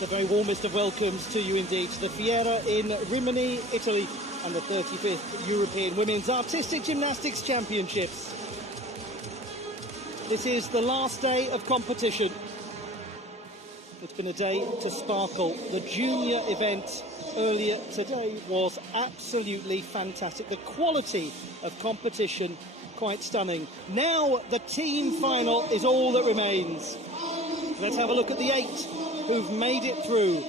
The very warmest of welcomes to you indeed to the Fiera in Rimini, Italy, and the 35th European Women's Artistic Gymnastics Championships. This is the last day of competition. It's been a day to sparkle. The junior event earlier today was absolutely fantastic. The quality of competition, quite stunning. Now the team final is all that remains. Let's have a look at the 8 who've made it through.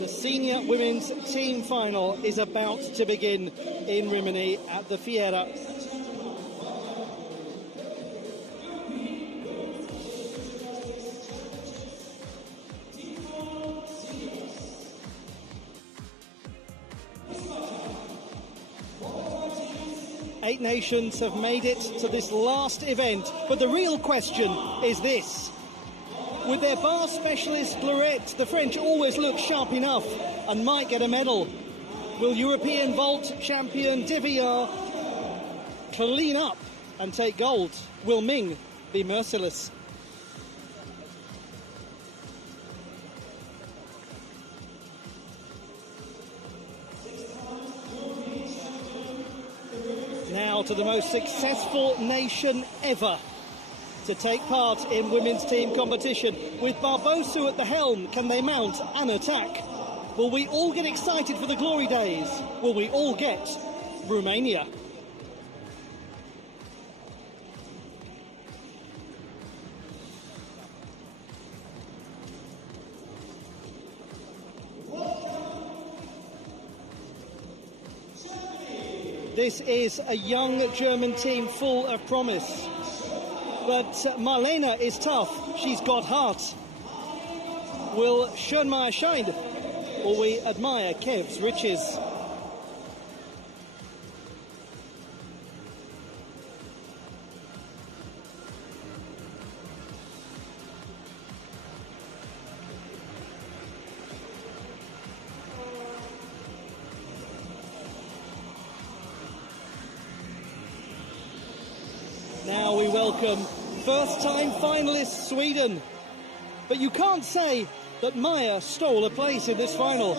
The senior women's team final is about to begin in Rimini at the Fiera. Eight nations have made it to this last event, but the real question is this. With their bar specialist Lorette, the French always look sharp enough and might get a medal. Will European vault champion Deviar clean up and take gold? Will Ming be merciless? Now to the most successful nation ever to take part in women's team competition. With Barbosu at the helm, can they mount an attack? Will we all get excited for the glory days? Will we all get Romania? This is a young German team full of promise. But Marlena is tough. She's got heart. Will Schoenmeier shine? Or we admire Kev's riches? Now we welcome first-time finalist Sweden. But you can't say that Maya stole a place in this final.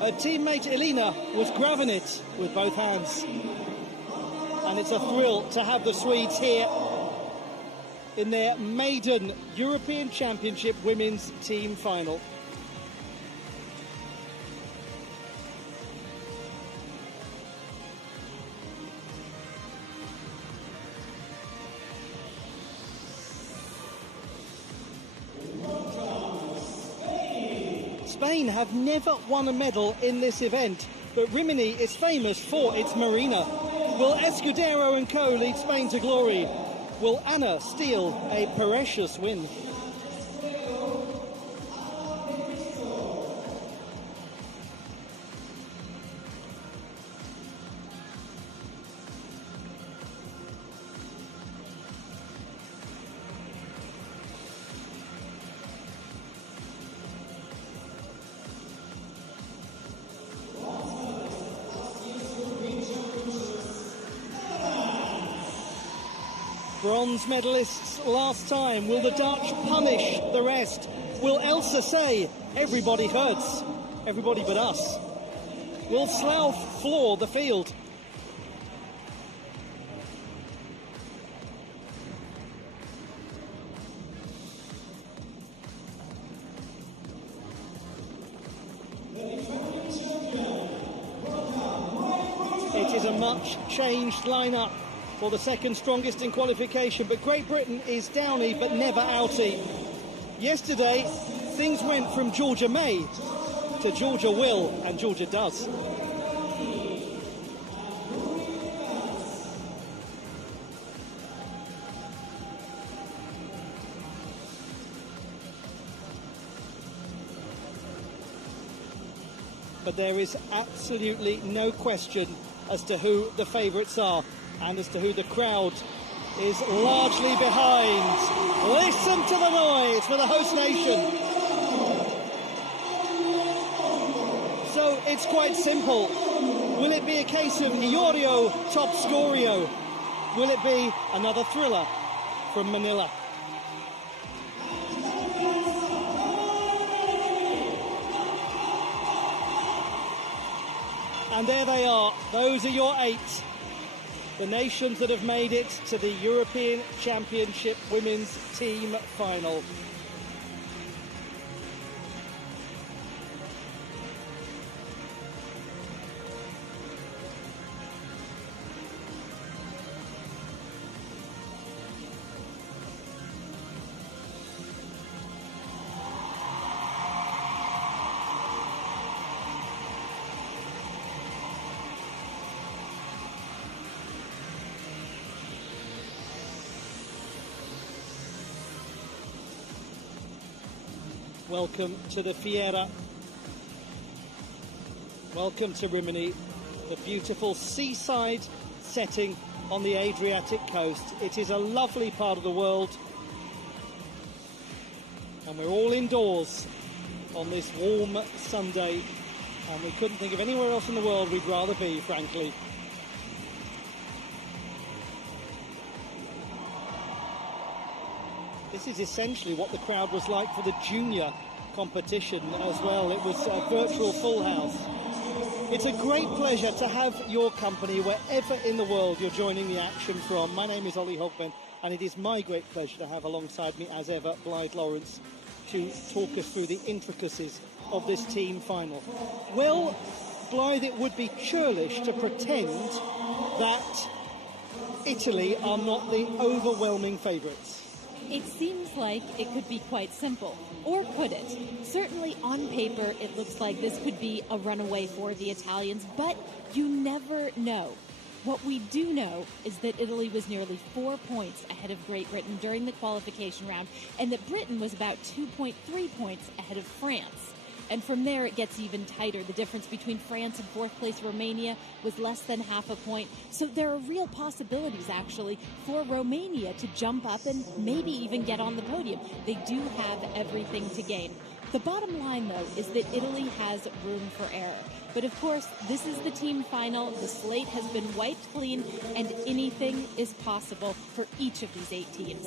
Her teammate Elina was grabbing it with both hands. And it's a thrill to have the Swedes here in their maiden European Championship women's team final. Spain have never won a medal in this event, but Rimini is famous for its marina. Will Escudero and co lead Spain to glory? Will Anna steal a precious win? Bronze medalists last time. Will the Dutch punish the rest? Will Elsa say, everybody hurts, everybody but us? Will Slough floor the field? It is a much changed lineup for the second strongest in qualification, but Great Britain is downy but never outy. Yesterday, things went from Georgia may to Georgia will, and Georgia does. But there is absolutely no question as to who the favourites are, and as to who the crowd is largely behind. Listen to the noise for the host nation. So it's quite simple. Will it be a case of Iorio top scorio? Will it be another thriller from Manila? And there they are. Those are your 8. The nations that have made it to the European Championship Women's Team Final. Welcome to the Fiera. Welcome to Rimini, the beautiful seaside setting on the Adriatic coast. It is a lovely part of the world, and we're all indoors on this warm Sunday, and we couldn't think of anywhere else in the world we'd rather be, frankly. This is essentially what the crowd was like for the junior competition as well. It was a virtual full house. It's a great pleasure to have your company wherever in the world you're joining the action from. My name is Olly Hogben, and it is my great pleasure to have alongside me, as ever, Blythe Lawrence, to talk us through the intricacies of this team final. Well, Blythe, it would be churlish to pretend that Italy are not the overwhelming favourites. It seems like it could be quite simple, or could it? Certainly on paper, it looks like this could be a runaway for the Italians, but you never know. What we do know is that Italy was nearly 4 points ahead of Great Britain during the qualification round, and that Britain was about 2.3 points ahead of France. And from there, it gets even tighter. The difference between France and fourth place Romania was less than half a point. So there are real possibilities, actually, for Romania to jump up and maybe even get on the podium. They do have everything to gain. The bottom line, though, is that Italy has room for error. But of course, this is the team final. The slate has been wiped clean, and anything is possible for each of these 8 teams.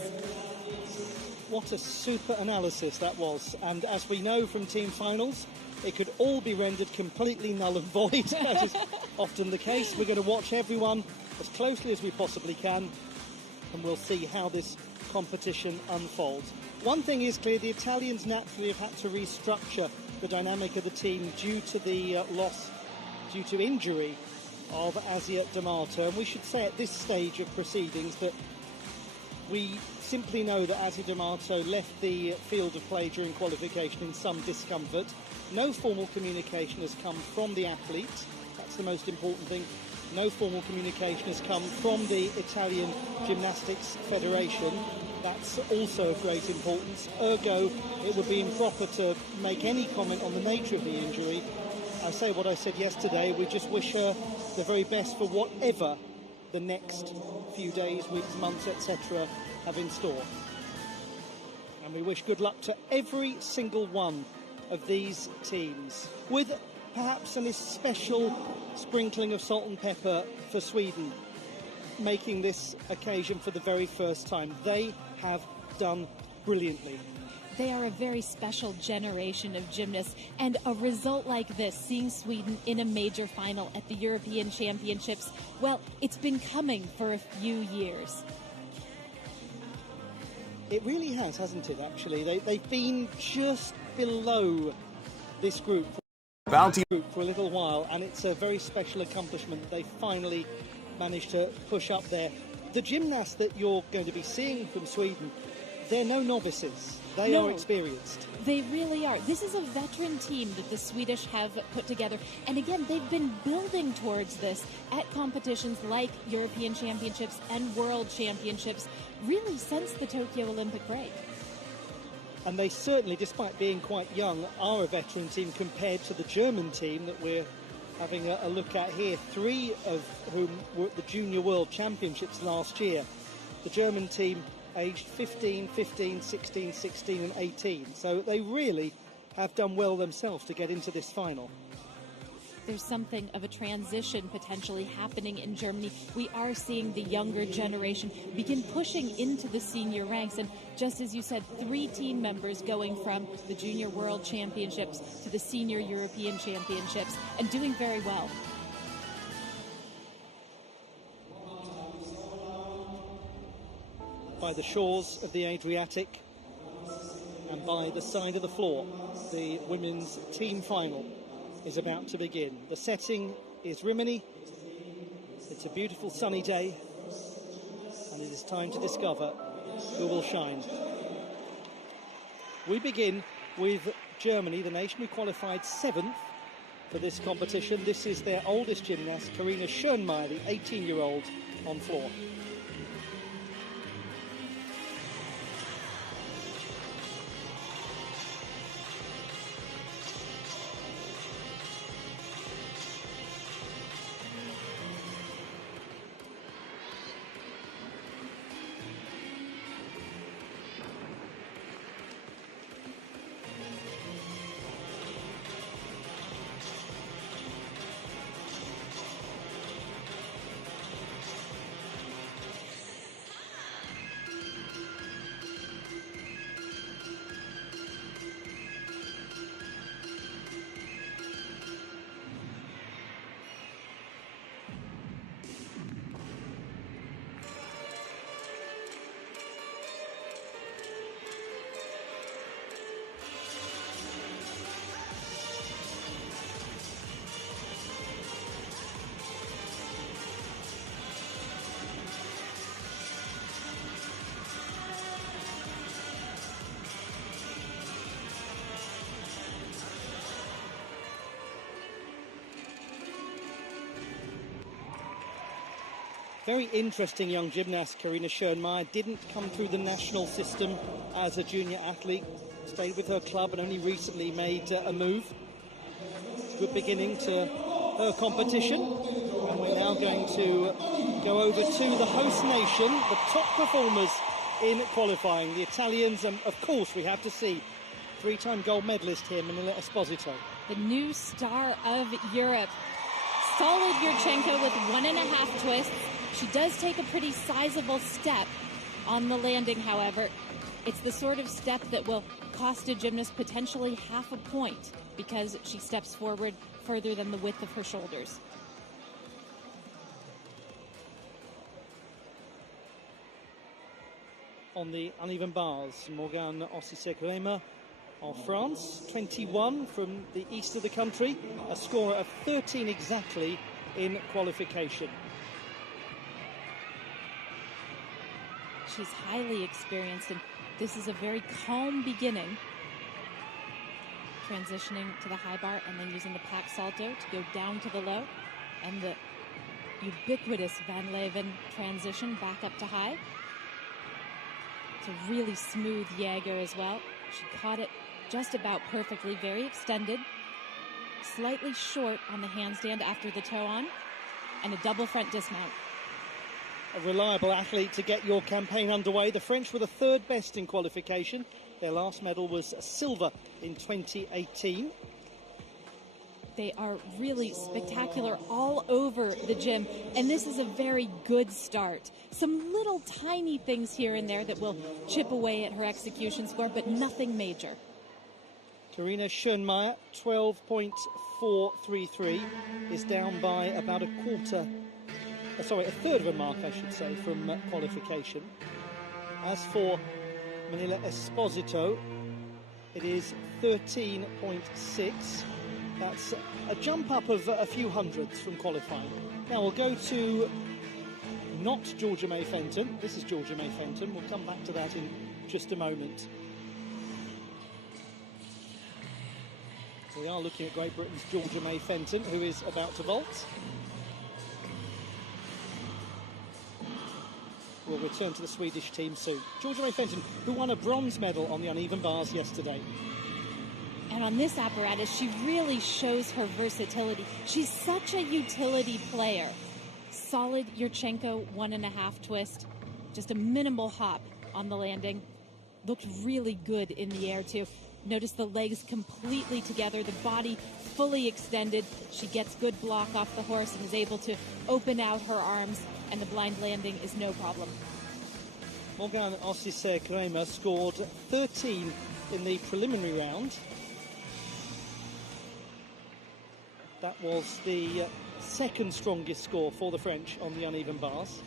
What a super analysis that was. And as we know from team finals, it could all be rendered completely null and void, as is often the case. We're going to watch everyone as closely as we possibly can, and we'll see how this competition unfolds. One thing is clear, the Italians naturally have had to restructure the dynamic of the team due to the due to injury of Asia D'Amato. And we should say at this stage of proceedings that we simply know that Asia D'Amato left the field of play during qualification in some discomfort. No formal communication has come from the athlete. That's the most important thing. No formal communication has come from the Italian Gymnastics Federation. That's also of great importance. Ergo, it would be improper to make any comment on the nature of the injury. I'll say what I said yesterday. We just wish her the very best for whatever the next few days, weeks, months, etc. have in store. And we wish good luck to every single one of these teams, with perhaps an especial sprinkling of salt and pepper for Sweden, making this occasion for the very first time. They have done brilliantly. They are a very special generation of gymnasts, and a result like this, seeing Sweden in a major final at the European Championships, well, it's been coming for a few years. It really has, hasn't it, actually? They've been just below this group for a little while, and it's a very special accomplishment. They finally managed to push up there. The gymnasts that you're going to be seeing from Sweden, they're no novices. They are experienced. They really are. This is a veteran team that the Swedish have put together. And again, they've been building towards this at competitions like European Championships and World Championships, really since the Tokyo Olympic break. And they certainly, despite being quite young, are a veteran team compared to the German team that we're having a look at here. 3 of whom were at the Junior World Championships last year. The German team aged 15, 16, 16 and 18. So they really have done well themselves to get into this final. There's something of a transition potentially happening in Germany. We are seeing the younger generation begin pushing into the senior ranks. And just as you said, 3 team members going from the Junior World Championships to the Senior European Championships and doing very well. by the shores of the Adriatic and by the side of the floor. The women's team final is about to begin. The setting is Rimini. It's a beautiful sunny day, and it is time to discover who will shine. We begin with Germany, the nation who qualified 7th for this competition. This is their oldest gymnast, Karina Schönmeier, the 18-year-old on floor. Very interesting young gymnast, Karina Schönmeier. Didn't come through the national system as a junior athlete. Stayed with her club and only recently made a move. Good beginning to her competition. And we're now going to go over to the host nation, the top performers in qualifying. The Italians, and of course we have to see three-time gold medalist here, Manila Esposito. The new star of Europe. Solid Yurchenko with 1.5 twists. She does take a pretty sizable step on the landing, however. It's the sort of step that will cost a gymnast potentially half a point because she steps forward further than the width of her shoulders. On the uneven bars, Morgane Ossisek-Reimer of France, 21 from the east of the country, a score of 13 exactly in qualification. She's highly experienced, and this is a very calm beginning. Transitioning to the high bar and then using the pack salto to go down to the low. And the ubiquitous Van Leeuwen transition back up to high. It's a really smooth Jaeger as well. She caught it just about perfectly, very extended. Slightly short on the handstand after the toe on. And a double front dismount. A reliable athlete to get your campaign underway. The French were the third best in qualification. Their last medal was silver in 2018. They are really spectacular all over the gym, and this is a very good start. Some little tiny things here and there that will chip away at her execution score, but nothing major. Karina Schönmeier, 12.433, is down by about a third of a mark, I should say, from qualification. As for Manila Esposito, it is 13.6. That's a jump up of a few hundredths from qualifying. Now we'll go to not Georgia May Fenton. This is Georgia May Fenton. We'll come back to that in just a moment. We are looking at Great Britain's Georgia May Fenton, who is about to vault. We'll return to the Swedish team soon. Georgia May Fenton, who won a bronze medal on the uneven bars yesterday. And on this apparatus, she really shows her versatility. She's such a utility player. Solid Yurchenko 1.5 twist. Just a minimal hop on the landing. Looked really good in the air, too. Notice the legs completely together, the body fully extended. She gets good block off the horse and is able to open out her arms, and the blind landing is no problem. Morgane Ossisek-Reimer scored 13 in the preliminary round. That was the second strongest score for the French on the uneven bars.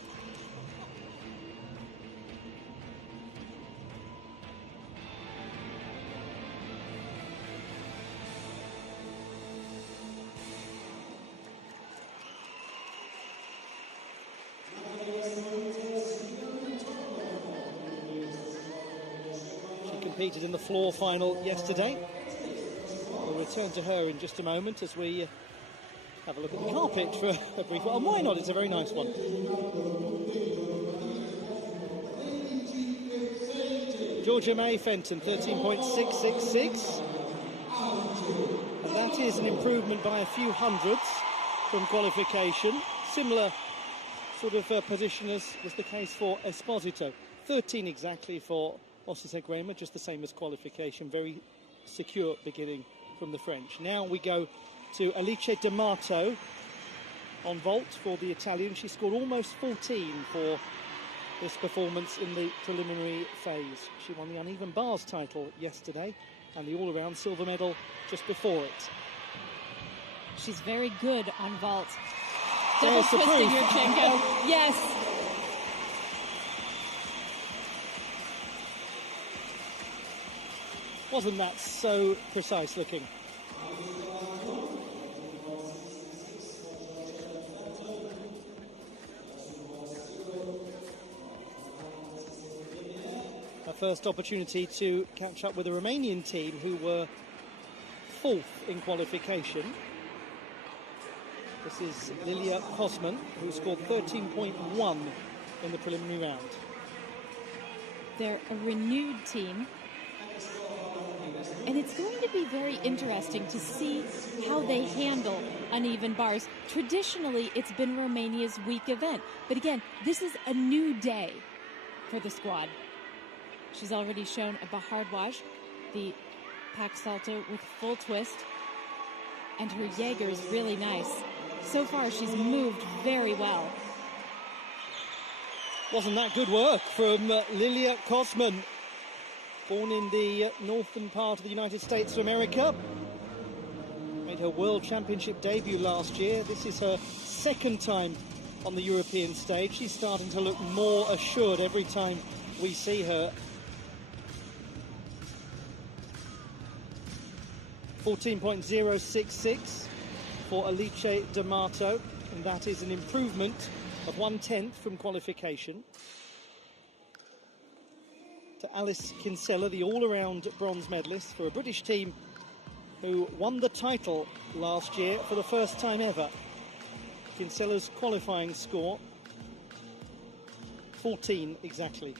competed in the floor final yesterday. We'll return to her in just a moment as we have a look at the carpet for a brief one. And why not? It's a very nice one. Georgia May Fenton, 13.666. And that is an improvement by a few hundredths from qualification. Similar sort of position as was the case for Esposito. 13 exactly for Osisek-Rehmer, just the same as qualification. Very secure beginning from the French. Now we go to Alice D'Amato on vault for the Italian. She scored almost 14 for this performance in the preliminary phase. She won the uneven bars title yesterday and the all-around silver medal just before it. She's very good on vault. Double twisting Yurchenko. Yes. Wasn't that so precise looking? Her first opportunity to catch up with the Romanian team, who were fourth in qualification. This is Lilia Kosman, who scored 13.1 in the preliminary round. They're a renewed team. And it's going to be very interesting to see how they handle uneven bars. Traditionally, it's been Romania's weak event. But again, this is a new day for the squad. She's already shown a Bahardwaj, the pack salto with full twist. And her Jaeger is really nice. So far, she's moved very well. Wasn't that good work from Lilia Kosman? Born in the northern part of the United States of America. Made her World Championship debut last year. This is her second time on the European stage. She's starting to look more assured every time we see her. 14.066 for Alice D'Amato, and that is an improvement of 1/10 from qualification. To Alice Kinsella, the all-around bronze medalist for a British team who won the title last year for the first time ever. Kinsella's qualifying score, 14 exactly.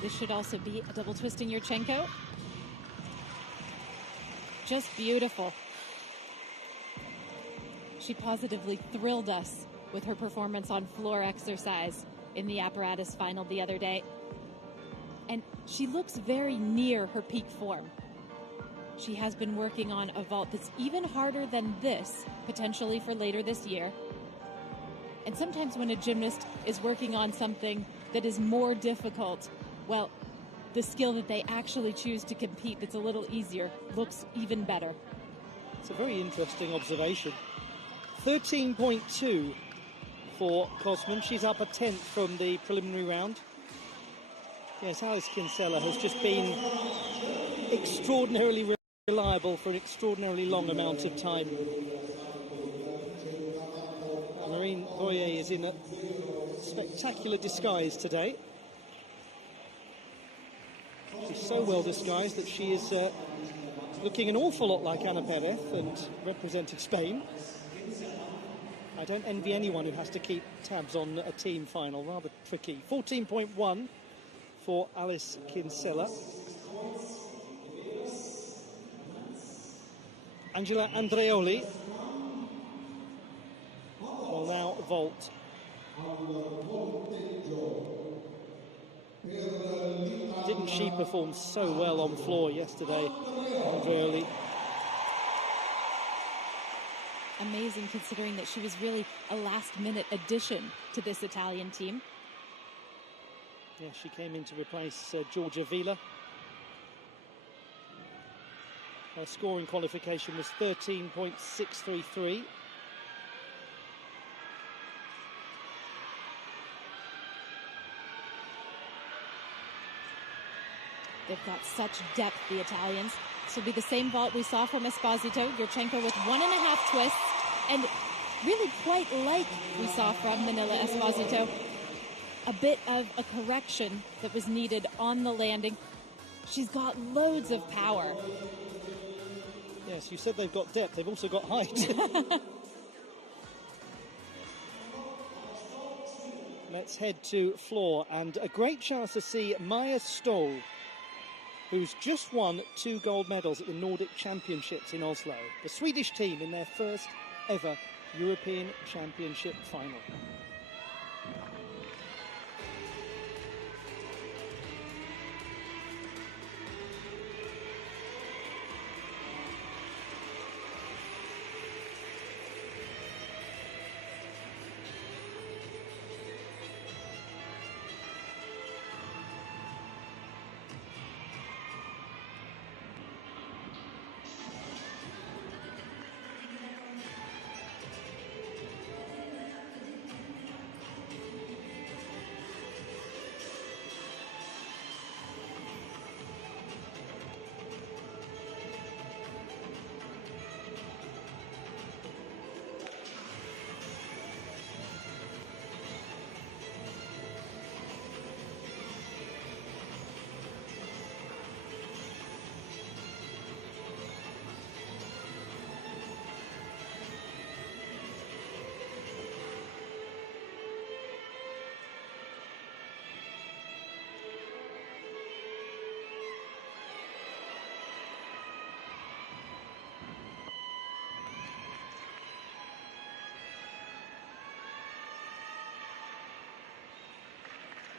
This should also be a double twisting Yurchenko. Just beautiful. She positively thrilled us with her performance on floor exercise in the apparatus final the other day. And she looks very near her peak form. She has been working on a vault that's even harder than this, potentially for later this year. And sometimes when a gymnast is working on something that is more difficult, well, the skill that they actually choose to compete that's a little easier looks even better. It's a very interesting observation. 13.2 for Kosman. She's up 1/10 from the preliminary round. Yes, Alice Kinsella has just been extraordinarily reliable for an extraordinarily long amount of time. Marine Boyer is in a spectacular disguise today. She's so well disguised that she is looking an awful lot like Ana Perez and representing Spain. I don't envy anyone who has to keep tabs on a team final, rather tricky. 14.1 for Alice Kinsella. Angela Andreoli will now vault. Didn't she perform so well on floor yesterday, Andreoli? Amazing, considering that she was really a last-minute addition to this Italian team. Yeah, she came in to replace Georgia Vila. Her scoring qualification was 13.633. They've got such depth, the Italians. This will be the same vault we saw from Esposito. Yurchenko with 1.5 twists, and really quite like we saw from Manila Esposito. a bit of a correction that was needed on the landing. She's got loads of power. Yes, you said they've got depth, they've also got height. Let's head to floor, and a great chance to see Maja Stoll, who's just won 2 gold medals at the Nordic Championships in Oslo. The Swedish team in their first ever European Championship final.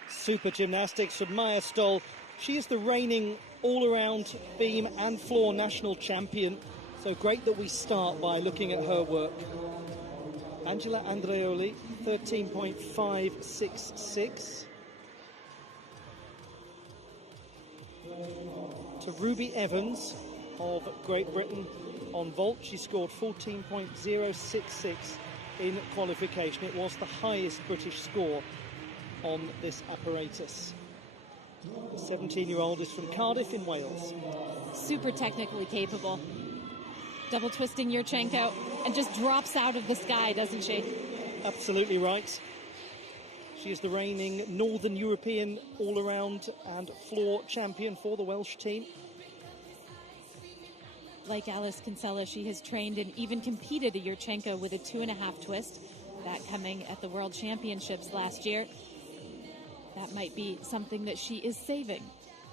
Super gymnastics from Maja Stoll. She is the reigning all-around beam and floor national champion. So great that we start by looking at her work. Angela Andreoli, 13.566. To Ruby Evans of Great Britain on vault. She scored 14.066 in qualification. It was the highest British score on this apparatus. The 17-year-old is from Cardiff in Wales. Super technically capable. Double twisting Yurchenko and just drops out of the sky, doesn't she? Absolutely right. She is the reigning Northern European all-around and floor champion for the Welsh team. Like Alice Kinsella, she has trained and even competed a Yurchenko with a 2.5 twist. That coming at the World Championships last year. That might be something that she is saving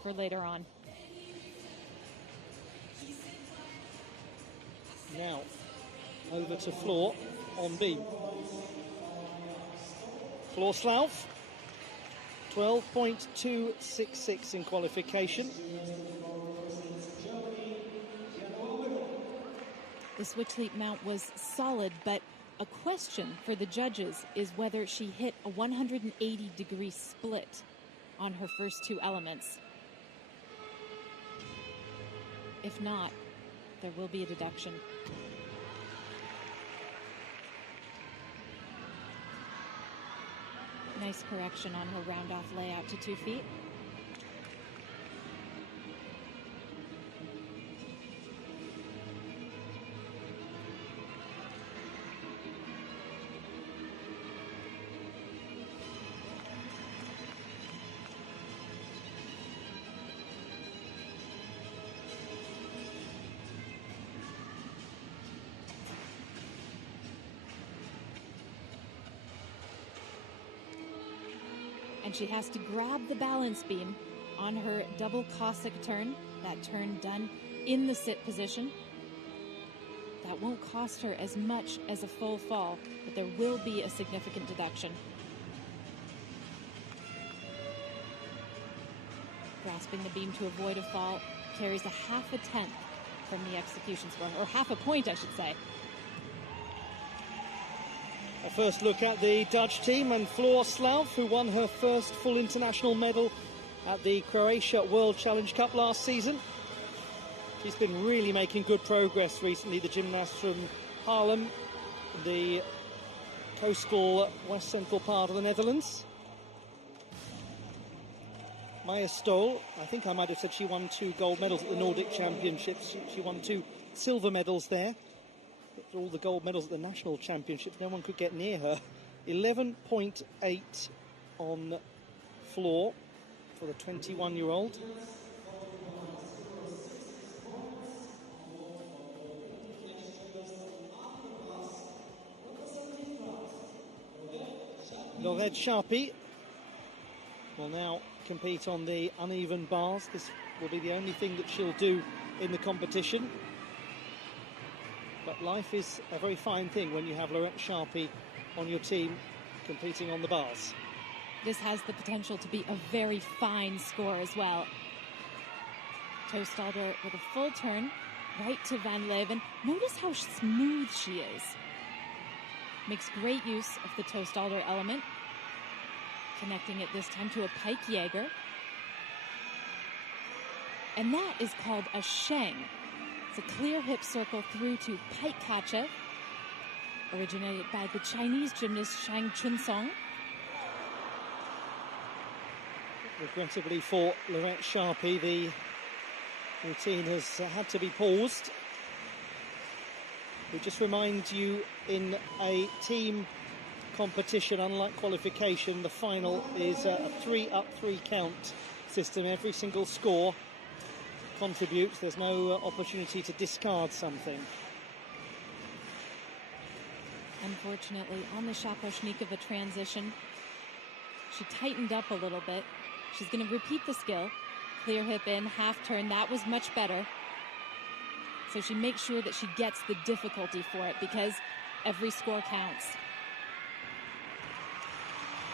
for later on. Now, over to floor on beam. Floor Slauf, 12.266 in qualification. The switch leap mount was solid, but a question for the judges is whether she hit a 180-degree split on her first 2 elements. If not, there will be a deduction. Nice correction on her round-off layout to 2 feet. And she has to grab the balance beam on her double Cossack turn. That turn done in the sit position. That won't cost her as much as a full fall, but there will be a significant deduction. Grasping the beam to avoid a fall carries a 0.5 tenth from the execution score, or 0.5 point, I should say. A first look at the Dutch team and Floor Slauf, who won her first full international medal at the Croatia World Challenge Cup last season. She's been really making good progress recently, the gymnast from Haarlem, the coastal west central part of the Netherlands. Maja Stoll, I think I might have said she won 2 gold medals at the Nordic Championships. She won 2 silver medals there. All the gold medals at the national championships, no one could get near her. 11.8 on floor for the 21-year-old. Lorette Sharpie will now compete on the uneven bars. This will be the only thing that she'll do in the competition. But life is a very fine thing when you have Lorette Sharpie on your team competing on the bars. This has the potential to be a very fine score as well. Toestalder with a full turn, right to Van Leeuwen. Notice how smooth she is. Makes great use of the Toestalder element. Connecting it this time to a pike Jaeger. And that is called a sheng. It's a clear hip circle through to pike kacha, originated by the Chinese gymnast Shang Chunsong. Regrettably for Lorette Sharpie, the routine has had to be paused. We just remind you, in a team competition, unlike qualification, the final is a 3-up, 3-count system. Every single score contributes. There's no opportunity to discard something. Unfortunately, on the Shaposhnikova transition, she tightened up a little bit. She's going to repeat the skill. Clear hip in, half turn. That was much better. So she makes sure that she gets the difficulty for it, because every score counts.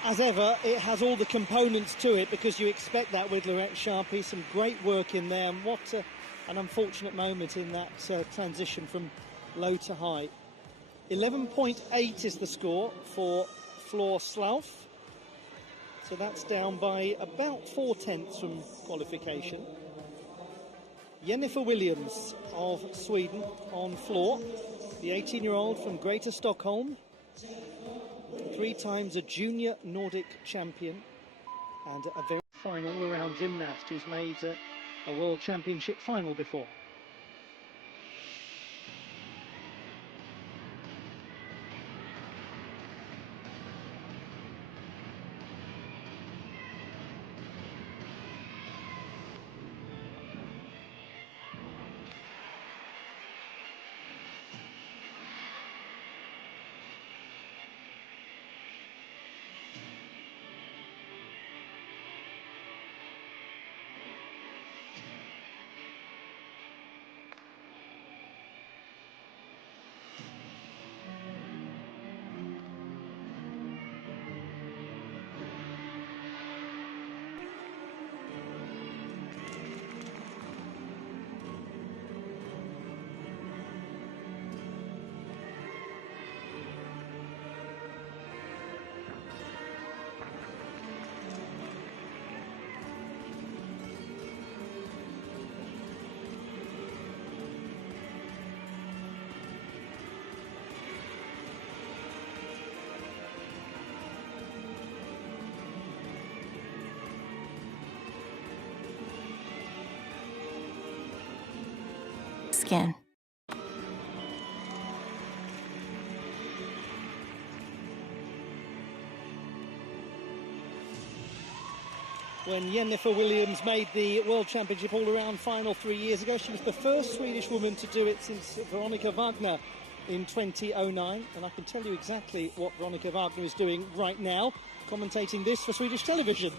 As ever, it has all the components to it, because you expect that with Lorette Sharpie. Some great work in there, and what an unfortunate moment in that transition from low to high. 11.8 is the score for Floor Slauf. So that's down by about 4/10 from qualification. Jennifer Williams of Sweden on floor, the 18-year-old from Greater Stockholm, 3 times a junior Nordic champion, and a very fine all-around gymnast who's made a World Championship final before. Skin. When Jennifer Williams made the World Championship all-around final 3 years ago, she was the first Swedish woman to do it since Veronica Wagner in 2009. And I can tell you exactly what Veronica Wagner is doing right now, commentating this for Swedish television.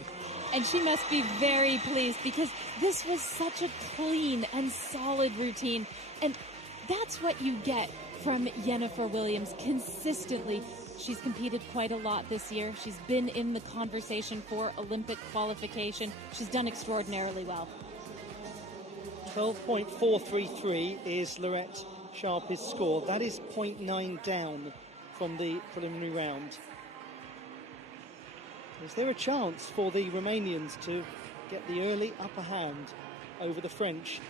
And she must be very pleased, because this was such a clean and solid routine. And that's what you get from Jennifer Williams consistently. She's competed quite a lot this year. She's been in the conversation for Olympic qualification. She's done extraordinarily well. 12.433 is Lorette Sharpie's score. That is 0.9 down from the preliminary round. Is there a chance for the Romanians to get the early upper hand over the French?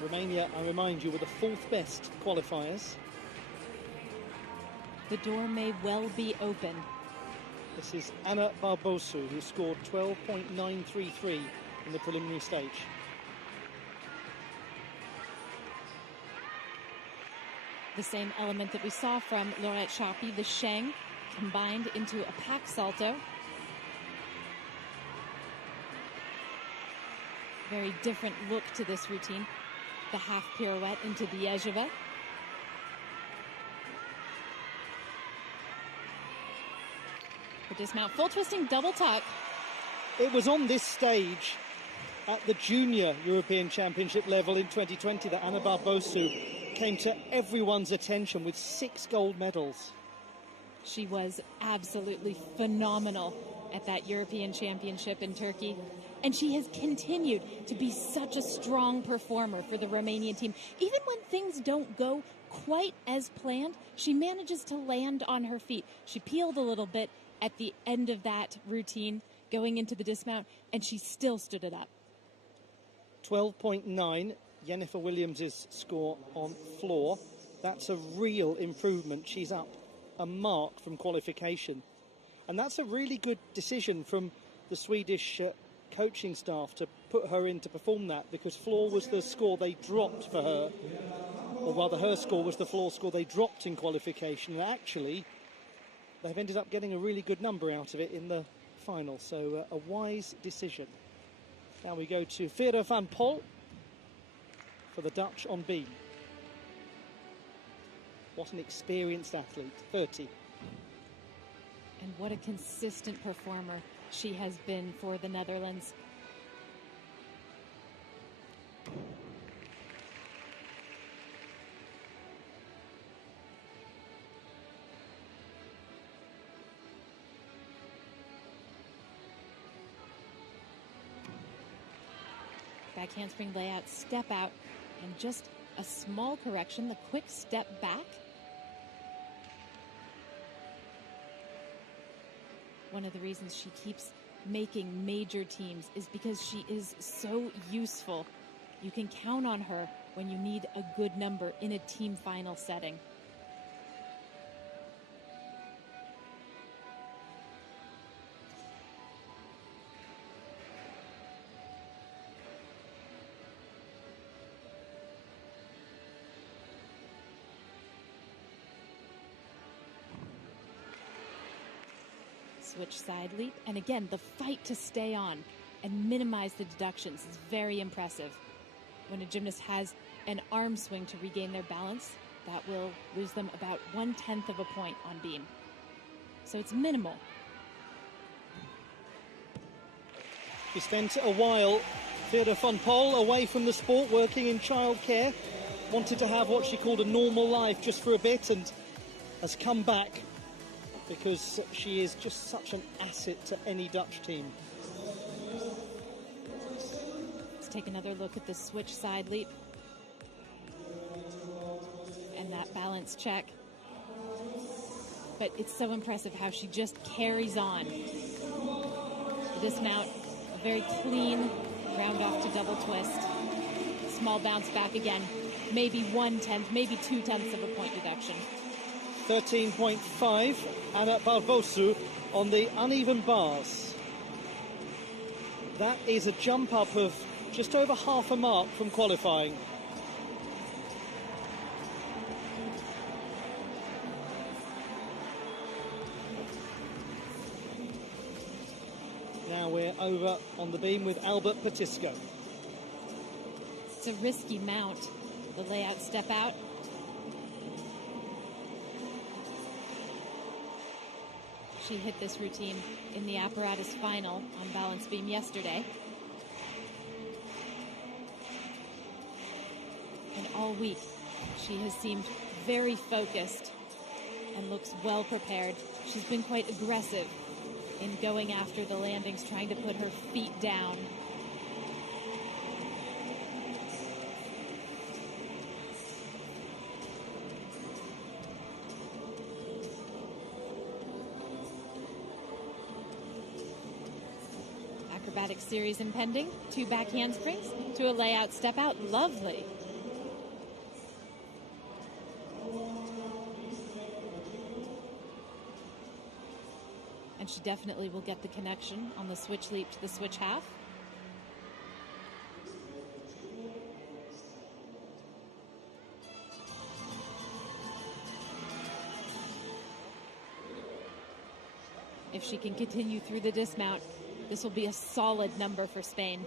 Romania, I remind you, were the 4th best qualifiers. The door may well be open. This is Anna Barbosu, who scored 12.933 in the preliminary stage. The same element that we saw from Lorette Sharpie, the sheng, combined into a pack salto. Very different look to this routine. The half pirouette into the Yezhova. The dismount, full twisting double tuck. It was on this stage at the Junior European Championship level in 2020 that Anna Barbosu came to everyone's attention with 6 gold medals. She was absolutely phenomenal at that European Championship in Turkey. And she has continued to be such a strong performer for the Romanian team. Even when things don't go quite as planned, she manages to land on her feet. She peeled a little bit at the end of that routine, going into the dismount, and she still stood it up. 12.9, Jennifer Williams' score on floor. That's a real improvement. She's up a mark from qualification. And that's a really good decision from the Swedish coaching staff to put her in to perform that, because floor was the score they dropped for her, or rather her score was the floor score they dropped in qualification, and actually they've ended up getting a really good number out of it in the final, so a wise decision. Now we go to Vera van Pol for the Dutch on beam. What an experienced athlete, 30. And what a consistent performer she has been for the Netherlands. Back handspring layout, step out, and just a small correction, the quick step back. One of the reasons she keeps making major teams is because she is so useful. You can count on her when you need a good number in a team final setting. Switch side leap, and again, the fight to stay on and minimize the deductions is very impressive. When a gymnast has an arm swing to regain their balance, that will lose them about 1/10 of a point on beam. So it's minimal. She spent a while, Vera van Pol, away from the sport, working in childcare. Wanted to have what she called a normal life just for a bit, and has come back because she is just such an asset to any Dutch team. Let's take another look at the switch side leap. And that balance check. But it's so impressive how she just carries on. The dismount, a very clean round off to double twist. Small bounce back again. Maybe 1/10, maybe 2/10 of a point deduction. 13.5, Anna Barbosu on the uneven bars. That is a jump up of just over half a mark from qualifying. Now we're over on the beam with Albert Patisco. It's a risky mount. The layout step out. She hit this routine in the apparatus final on balance beam yesterday. And all week, she has seemed very focused and looks well prepared. She's been quite aggressive in going after the landings, trying to put her feet down. Acrobatic series impending. 2 back handsprings to a layout step out. Lovely. And she definitely will get the connection on the switch leap to the switch half. If she can continue through the dismount, this will be a solid number for Spain.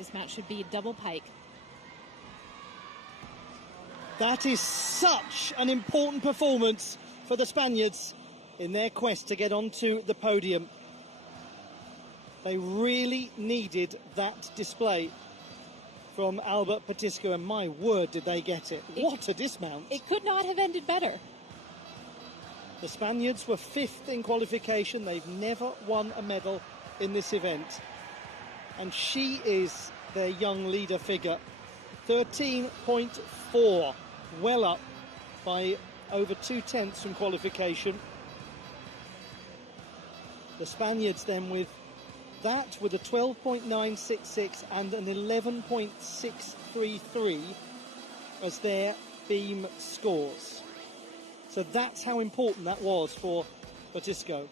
This match should be a double pike. That is such an important performance for the Spaniards in their quest to get onto the podium. They really needed that display from Albert Patisco, and my word, did they get it. What a dismount. It could not have ended better. The Spaniards were 5th in qualification. They've never won a medal in this event. And she is their young leader figure. 13.4, well up by over 2/10 from qualification. The Spaniards then with that, with a 12.966 and an 11.633 as their beam scores. So that's how important that was for Batisco.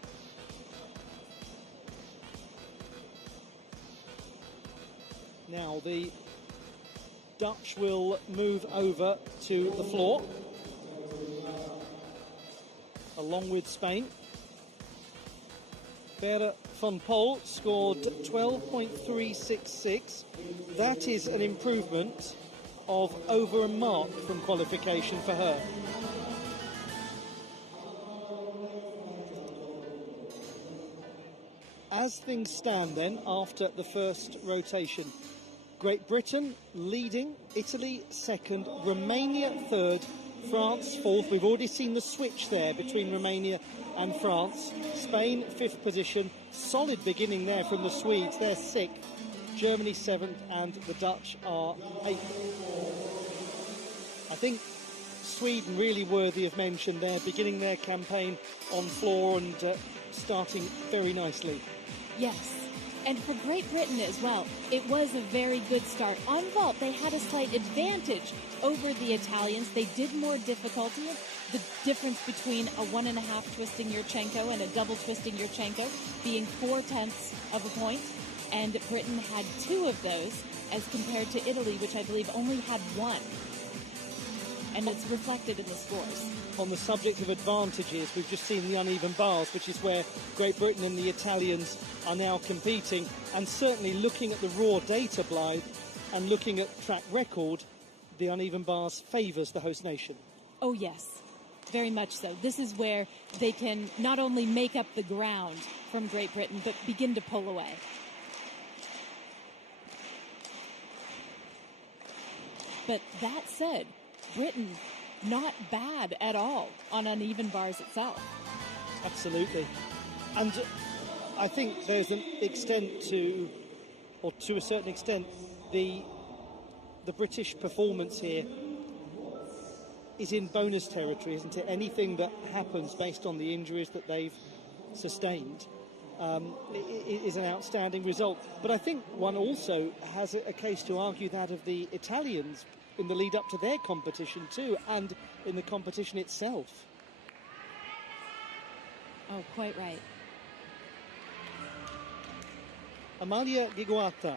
Now the Dutch will move over to the floor, along with Spain. Vera van Poel scored 12.366. That is an improvement of over a mark from qualification for her. As things stand then, after the first rotation, Great Britain leading, Italy second, Romania third, France fourth. We've already seen the switch there between Romania and France. Spain 5th position, solid beginning there from the Swedes, they're 6th. Germany 7th, and the Dutch are 8th. I think Sweden really worthy of mention there, beginning their campaign on floor and starting very nicely. Yes, and for Great Britain as well, it was a very good start. On vault, they had a slight advantage over the Italians. They did more difficulty. The difference between a 1.5 twisting Yurchenko and a double twisting Yurchenko being 4/10 of a point, and Britain had 2 of those as compared to Italy, which I believe only had 1. And it's reflected in the scores. On the subject of advantages, we've just seen the uneven bars, which is where Great Britain and the Italians are now competing. And certainly looking at the raw data, Blythe, and looking at track record, the uneven bars favours the host nation. Oh, yes, very much so. This is where they can not only make up the ground from Great Britain, but begin to pull away. But that said, Britain, not bad at all on uneven bars itself. Absolutely. And I think there's an extent to, or to a certain extent, the British performance here is in bonus territory, isn't it? Anything that happens based on the injuries that they've sustained is an outstanding result. But I think one also has a case to argue that of the Italians in the lead up to their competition too, and in the competition itself. Oh, quite right. Amalia Giguata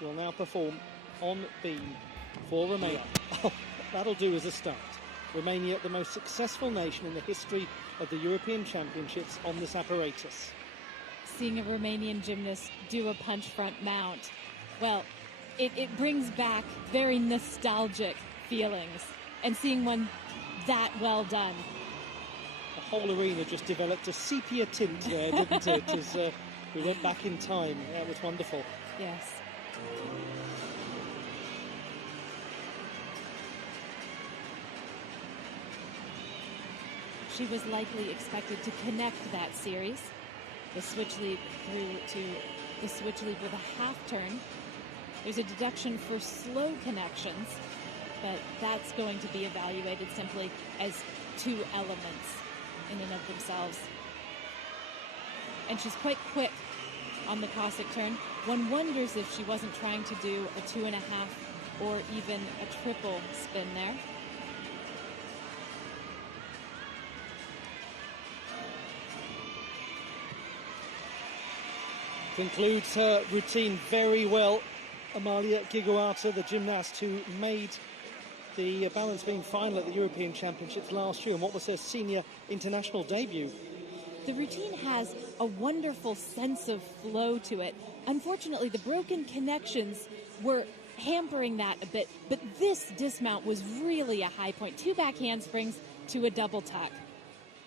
will now perform on beam for Romania. Oh, that'll do as a start. Romania, the most successful nation in the history of the European Championships on this apparatus. Seeing a Romanian gymnast do a punch front mount, well, it brings back very nostalgic feelings, and seeing one that well done. The whole arena just developed a sepia tint there, didn't it, as we went back in time. That was wonderful. Yes. She was likely expected to connect that series. The switch lead through to the switch lead with a half turn. There's a deduction for slow connections, but that's going to be evaluated simply as 2 elements in and of themselves. And she's quite quick on the Cossack turn. One wonders if she wasn't trying to do a 2.5 or even a triple spin there. Concludes her routine very well. Amalia Giguata, the gymnast who made the balance beam final at the European Championships last year, and what was her senior international debut. The routine has a wonderful sense of flow to it. Unfortunately, the broken connections were hampering that a bit, but this dismount was really a high point. 2 back handsprings to a double tuck.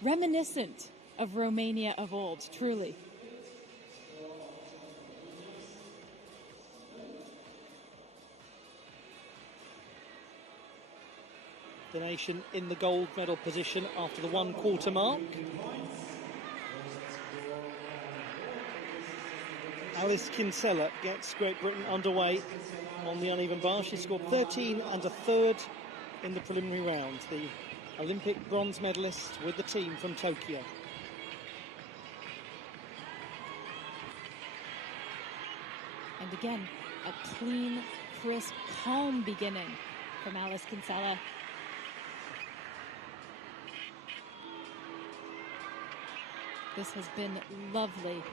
Reminiscent of Romania of old, truly. The nation in the gold medal position after the 1/4 mark. Alice Kinsella gets Great Britain underway on the uneven bar. She scored 13 and a third in the preliminary round. The Olympic bronze medalist with the team from Tokyo. And again, a clean, crisp, calm beginning from Alice Kinsella. This has been lovely.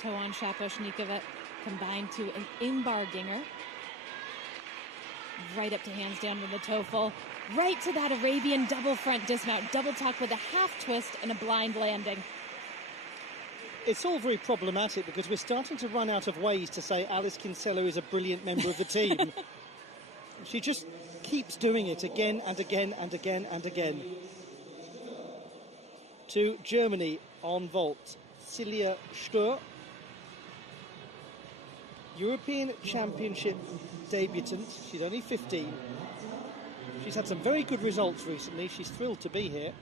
Toan Shaposhnikova combined to an in-bar ginger. Right up to hands down with the toe full. Right to that Arabian double front dismount. Double tuck with a half twist and a blind landing. It's all very problematic because we're starting to run out of ways to say Alice Kinsella is a brilliant member of the team. She just keeps doing it again and again and again and again. To Germany on vault, Silja Stör. European Championship debutant. She's only 15. She's had some very good results recently. She's thrilled to be here.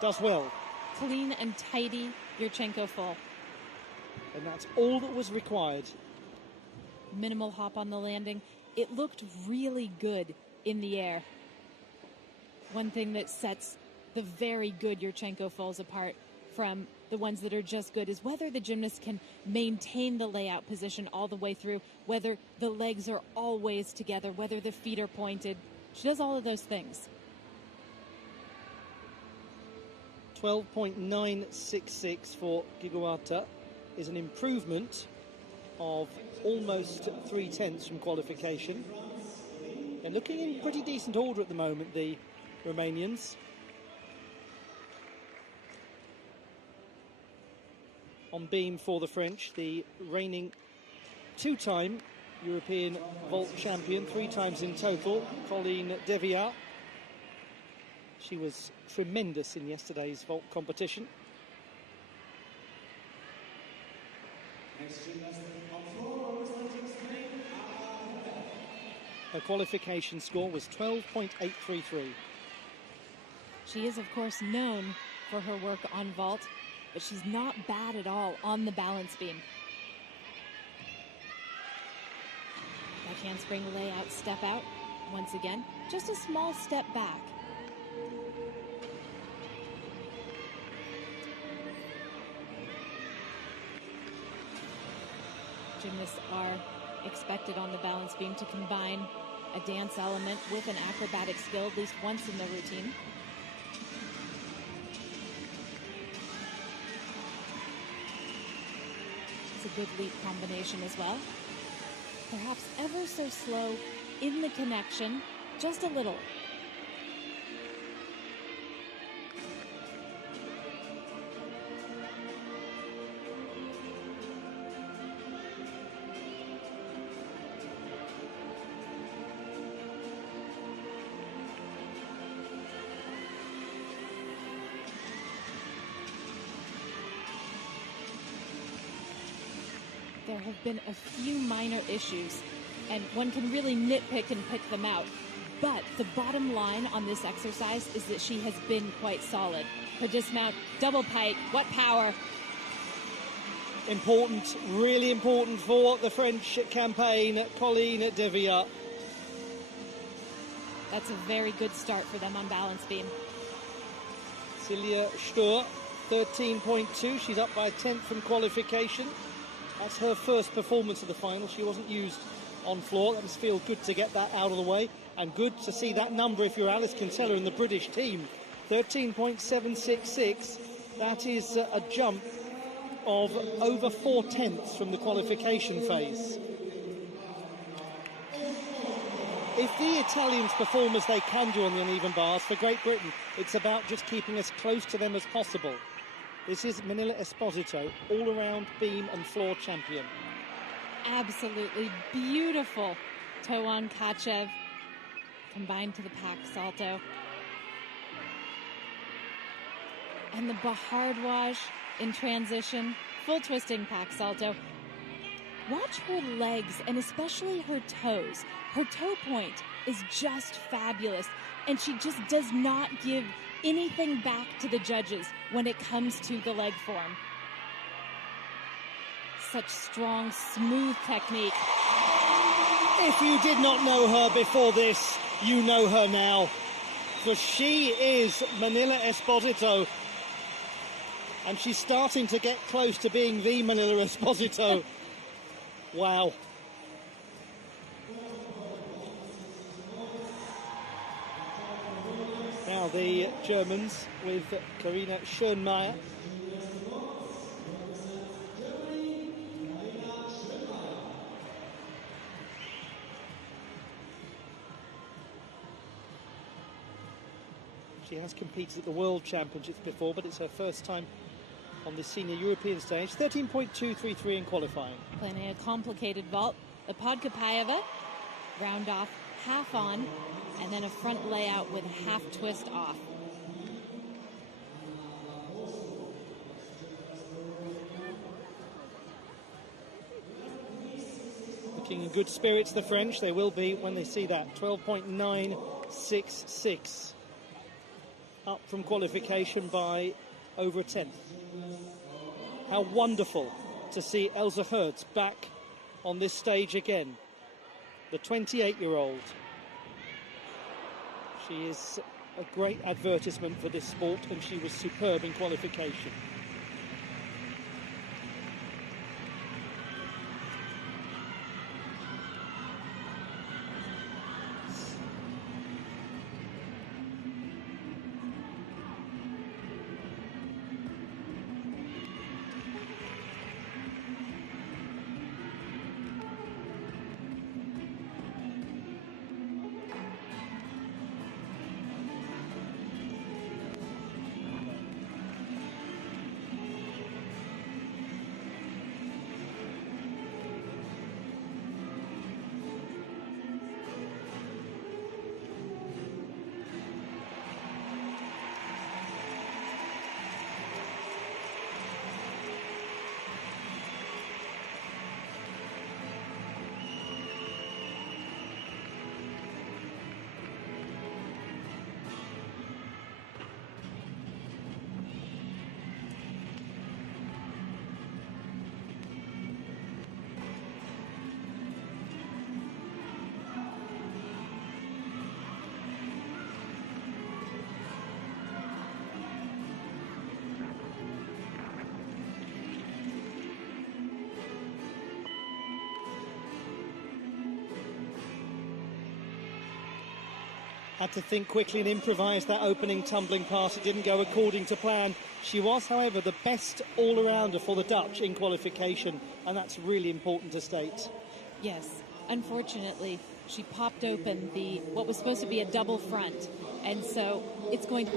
Does well. Clean and tidy Yurchenko full. And that's all that was required. Minimal hop on the landing. It looked really good in the air. One thing that sets the very good Yurchenko falls apart from the ones that are just good is whether the gymnast can maintain the layout position all the way through, whether the legs are always together, whether the feet are pointed. She does all of those things. 12.966 for Giguata is an improvement of almost 3/10 from qualification. They're looking in pretty decent order at the moment, the Romanians. On beam for the French, the reigning 2-time European vault champion, 3 times in total, Colleen Deviat. She was tremendous in yesterday's vault competition. Her qualification score was 12.833. She is, of course, known for her work on vault, but she's not bad at all on the balance beam. Back handspring layout, step out. Once again, just a small step back. Gymnasts are expected on the balance beam to combine a dance element with an acrobatic skill at least once in the routine. It's a good leap combination as well. Perhaps ever so slow in the connection, just a little. There have been a few minor issues, and one can really nitpick and pick them out. But the bottom line on this exercise is that she has been quite solid. Her dismount, double pike, what power. Important, really important for the French campaign, Colleen Deviat. That's a very good start for them on balance beam. Silja Stör, 13.2. She's up by a 10th from qualification. That's her first performance of the final. She wasn't used on floor. That must feel good to get that out of the way. And good to see that number if you're Alice Kinsella in the British team. 13.766. That is a jump of over 4/10 from the qualification phase. if the Italians perform as they can do on the uneven bars, for Great Britain, it's about just keeping as close to them as possible. This is Manila Esposito, all-around beam and floor champion. Absolutely beautiful toe on Kachev, combined to the pack salto. And the Bahardwaj in transition, full twisting pack salto. Watch her legs and especially her toes. Her toe point is just fabulous, and she just does not give anything back to the judges when it comes to the leg form. Such strong, smooth technique. If you did not know her before this, you know her now. For she is Manila Esposito. And she's starting to get close to being the Manila Esposito. Wow. Now the Germans with Karina Schönmeier. She has competed at the World Championships before, but it's her first time on the senior European stage. 13.233 in qualifying. Playing a complicated vault. The Podkapayeva round off half on, and then a front layout with a half twist off. Looking in good spirits, the French. They will be when they see that. 12.966. Up from qualification by over a tenth. How wonderful to see Elsa Hertz back on this stage again. The 28-year-old. She is a great advertisement for this sport, and she was superb in qualification. Had to think quickly and improvise that opening tumbling pass. It didn't go according to plan. She was, however, the best all-arounder for the Dutch in qualification, and that's really important to state. Yes, unfortunately, she popped open what was supposed to be a double front, and so it's going to...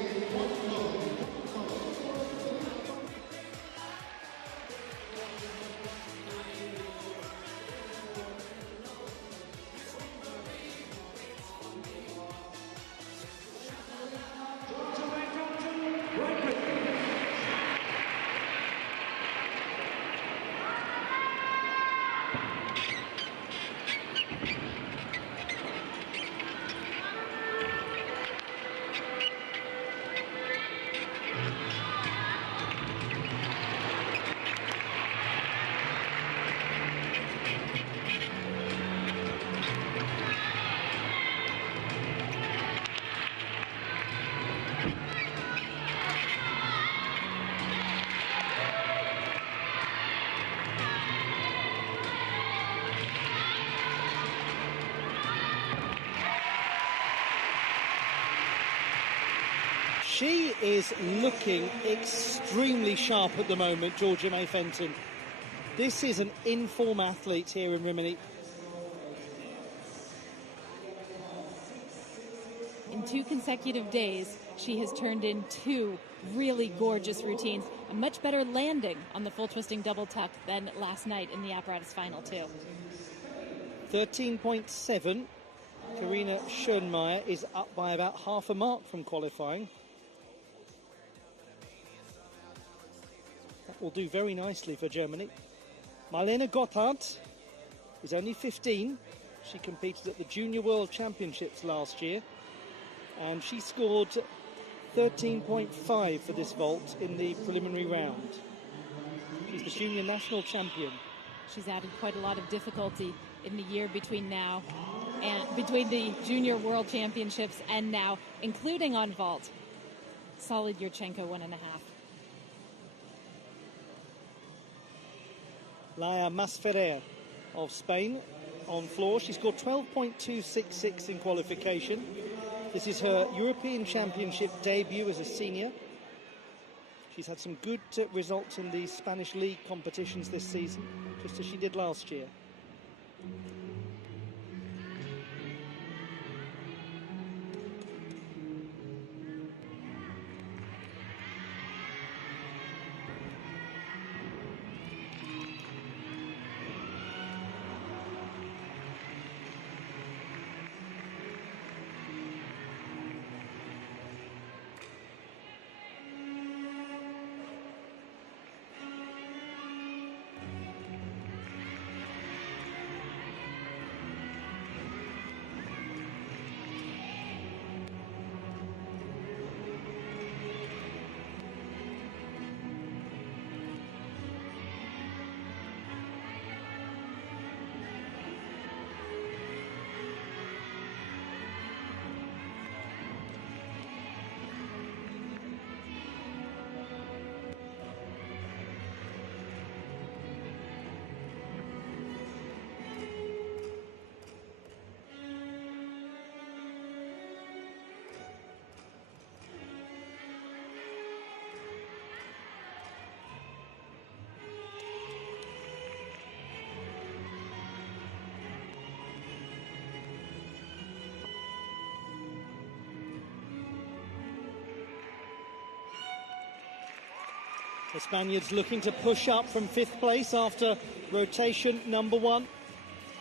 She is looking extremely sharp at the moment, Georgia May Fenton. This is an in-form athlete here in Rimini. 2 consecutive days, she has turned in 2 really gorgeous routines. A much better landing on the full twisting double tuck than last night in the apparatus final, too. 13.7. Karina Schönmeier is up by about half a mark from qualifying. That will do very nicely for Germany. Marlene Gotthard is only 15. She competed at the Junior World Championships last year, and she scored 13.5 for this vault in the preliminary round. She's the junior national champion. She's added quite a lot of difficulty in the year between now and between the Junior World Championships and now, including on vault. Solid Yurchenko 1.5. Laia Masferrer of Spain on floor. She scored 12.266 in qualification. This is her European Championship debut as a senior. She's had some good results in the Spanish League competitions this season, just as she did last year. The Spaniards looking to push up from 5th place after rotation number 1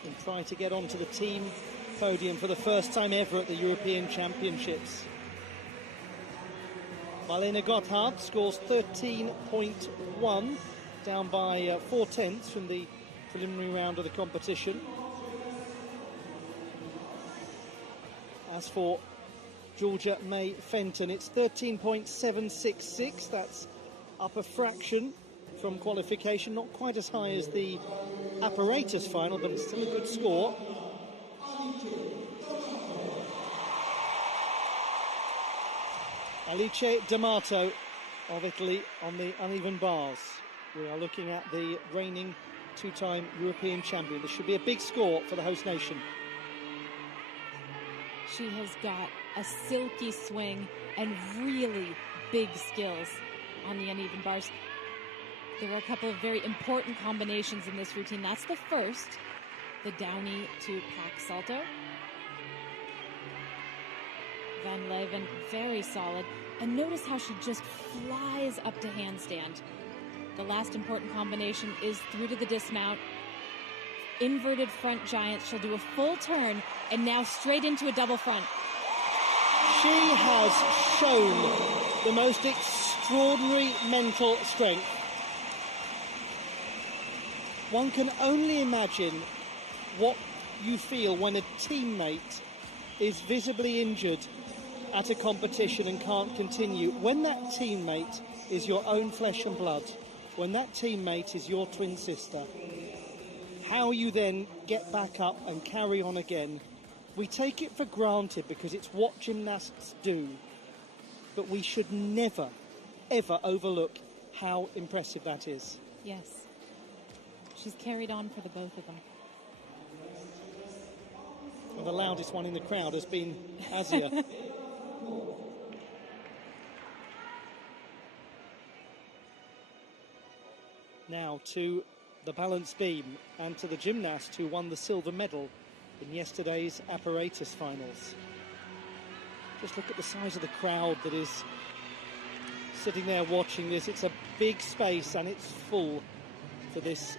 and try to get onto the team podium for the first time ever at the European Championships. Marlene Gotthard scores 13.1, down by 4/10 from the preliminary round of the competition. As for Georgia May Fenton, it's 13.766. That's up a fraction from qualification, not quite as high as the apparatus final, but it's still a good score. Alice D'Amato of Italy on the uneven bars. We are looking at the reigning 2-time European champion. This should be a big score for the host nation. She has got a silky swing and really big skills on the uneven bars. There were a couple of very important combinations in this routine. That's the first, the Downey to Pack Salto. Van Leeuwen, very solid. And notice how she just flies up to handstand. The last important combination is through to the dismount. Inverted front giant. She'll do a full turn and now straight into a double front. She has shown the most extraordinary mental strength. One can only imagine what you feel when a teammate is visibly injured at a competition and can't continue. When that teammate is your own flesh and blood, when that teammate is your twin sister, how you then get back up and carry on again. We take it for granted because it's what gymnasts do, but we should never, ever overlook how impressive that is. Yes. She's carried on for the both of them. And the loudest one in the crowd has been Asia. Now to the balance beam and to the gymnast who won the silver medal in yesterday's apparatus finals. Just look at the size of the crowd that is sitting there watching this. It's a big space and it's full for this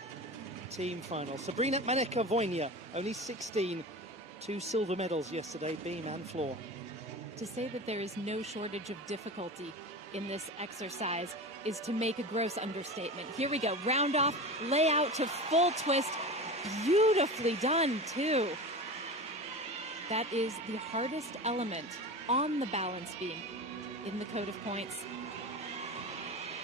team final. Sabrina Maneka-Wojnia, only 16, 2 silver medals yesterday, beam and floor. To say that there is no shortage of difficulty in this exercise is to make a gross understatement. Here we go, round off, layout to full twist, beautifully done too. That is the hardest element on the balance beam in the code of points.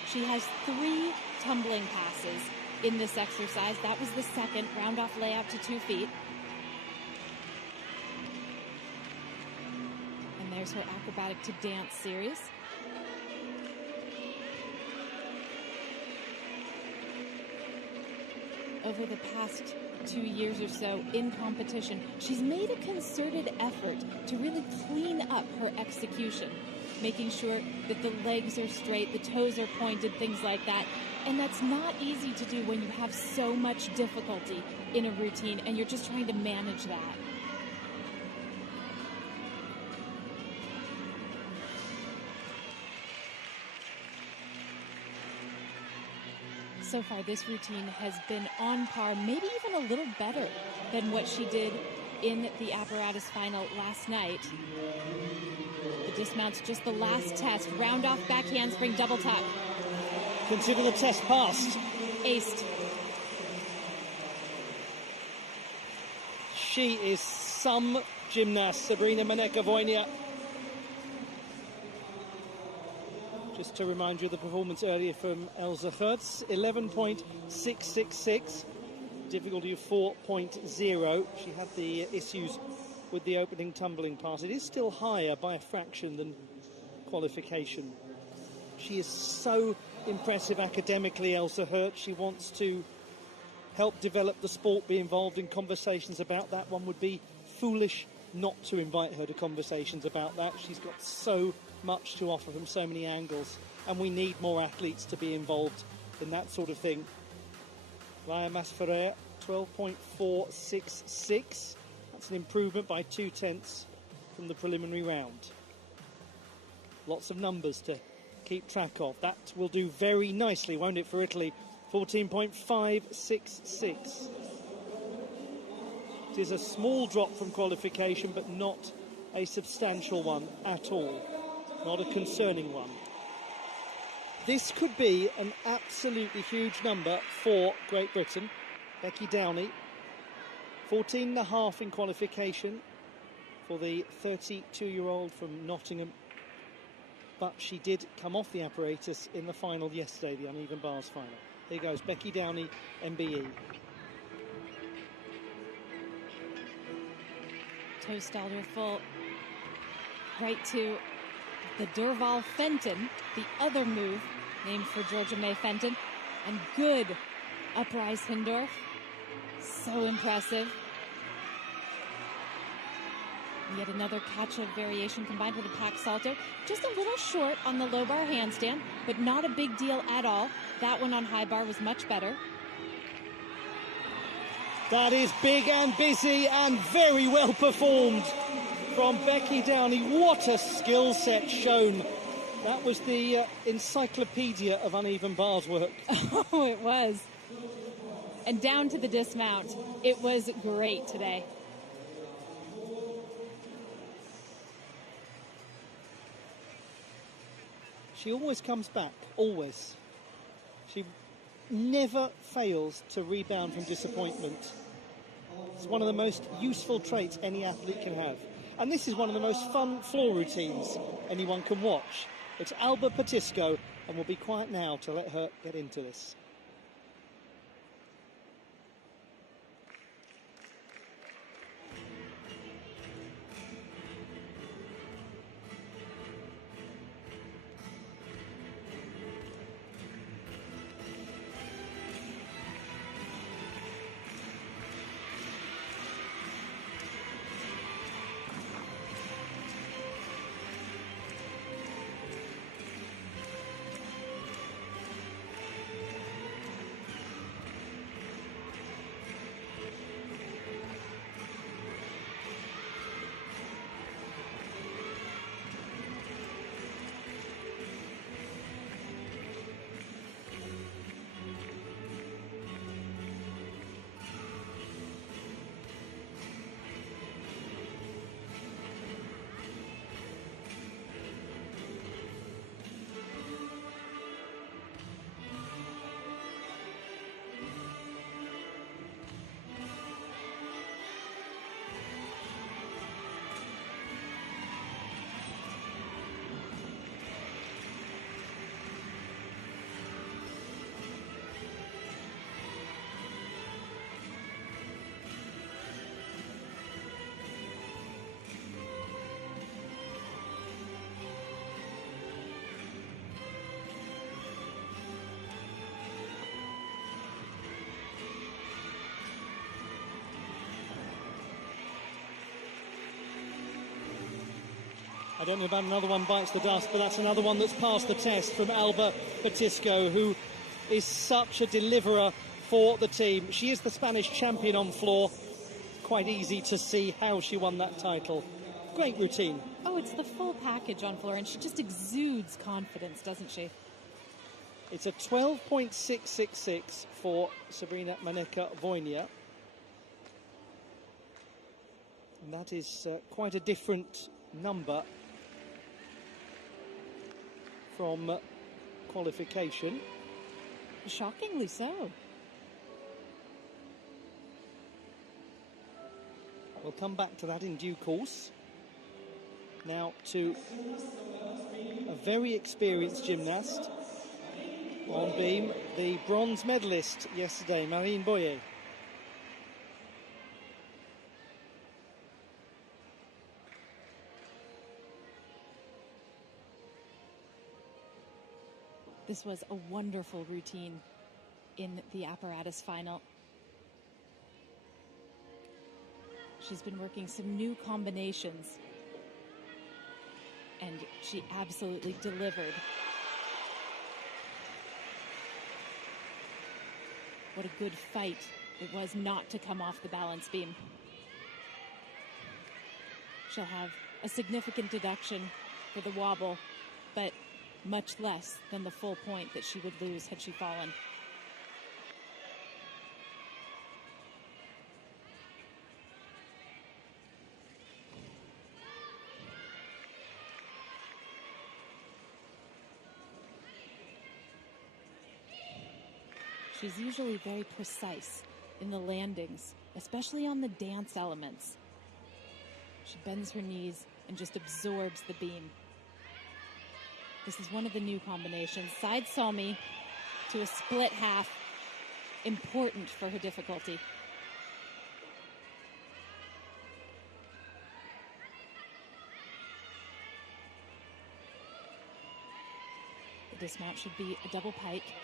She has 3 tumbling passes in this exercise. That was the second round off layout to 2 feet. And there's her acrobatic to dance series. Over the past 2 years or so in competition, she's made a concerted effort to really clean up her execution, making sure that the legs are straight, the toes are pointed, things like that. And that's not easy to do when you have so much difficulty in a routine and you're just trying to manage that. So far, this routine has been on par, maybe even a little better than what she did in the apparatus final last night. The dismount's just the last test. Round off back handspring, double tuck. Consider the test passed. Aced. She is some gymnast, Sabrina Maneka-Wojnia. Just to remind you of the performance earlier from Elsa Hertz, 11.666, difficulty of 4.0. She had the issues with the opening tumbling part. It is still higher by a fraction than qualification. She is so impressive academically, Elsa Hertz. She wants to help develop the sport, be involved in conversations about that. One would be foolish not to invite her to conversations about that. She's got so much to offer from so many angles, and we need more athletes to be involved in that sort of thing. Laia Masferrer, 12.466. That's an improvement by 0.2 from the preliminary round. Lots of numbers to keep track of. That will do very nicely, won't it, for Italy? 14.566. It is a small drop from qualification, but not a substantial one at all. Not a concerning one. This could be an absolutely huge number for Great Britain. Becky Downey, 14.5 in qualification for the 32-year-old from Nottingham. But she did come off the apparatus in the final yesterday, the uneven bars final. Here goes Becky Downey, MBE. Toe starter full. Right to the Derval Fenton, the other move named for Georgia May Fenton. And good uprise Hindorf. So impressive. Yet another catch of variation combined with a pack salto. Just a little short on the low bar handstand, but not a big deal at all. That one on high bar was much better. That is big and busy and very well performed from Becky Downey. What a skill set shown. That was the encyclopedia of uneven bars work. Oh, it was. And down to the dismount. It was great today. She always comes back, always. She never fails to rebound from disappointment. It's one of the most useful traits any athlete can have. And this is one of the most fun floor routines anyone can watch. It's Alba Patisco, and we'll be quiet now to let her get into this. I don't know about another one bites the dust, but that's another one that's passed the test from Alba Batisco, who is such a deliverer for the team. She is the Spanish champion on floor. Quite easy to see how she won that title. Great routine. Oh, it's the full package on floor, and she just exudes confidence, doesn't she? It's a 12.666 for Sabrina Maneka-Wojnia. And that is quite a different number from qualification. Shockingly so. We'll come back to that in due course. Now to a very experienced gymnast on beam, the bronze medalist yesterday, Marine Boyer. This was a wonderful routine in the apparatus final. She's been working some new combinations, and she absolutely delivered. What a good fight it was not to come off the balance beam. She'll have a significant deduction for the wobble, but much less than the full point that she would lose had she fallen. She's usually very precise in the landings, especially on the dance elements. She bends her knees and just absorbs the beam. This is one of the new combinations. Side salmi to a split half, important for her difficulty. The dismount should be a double pike.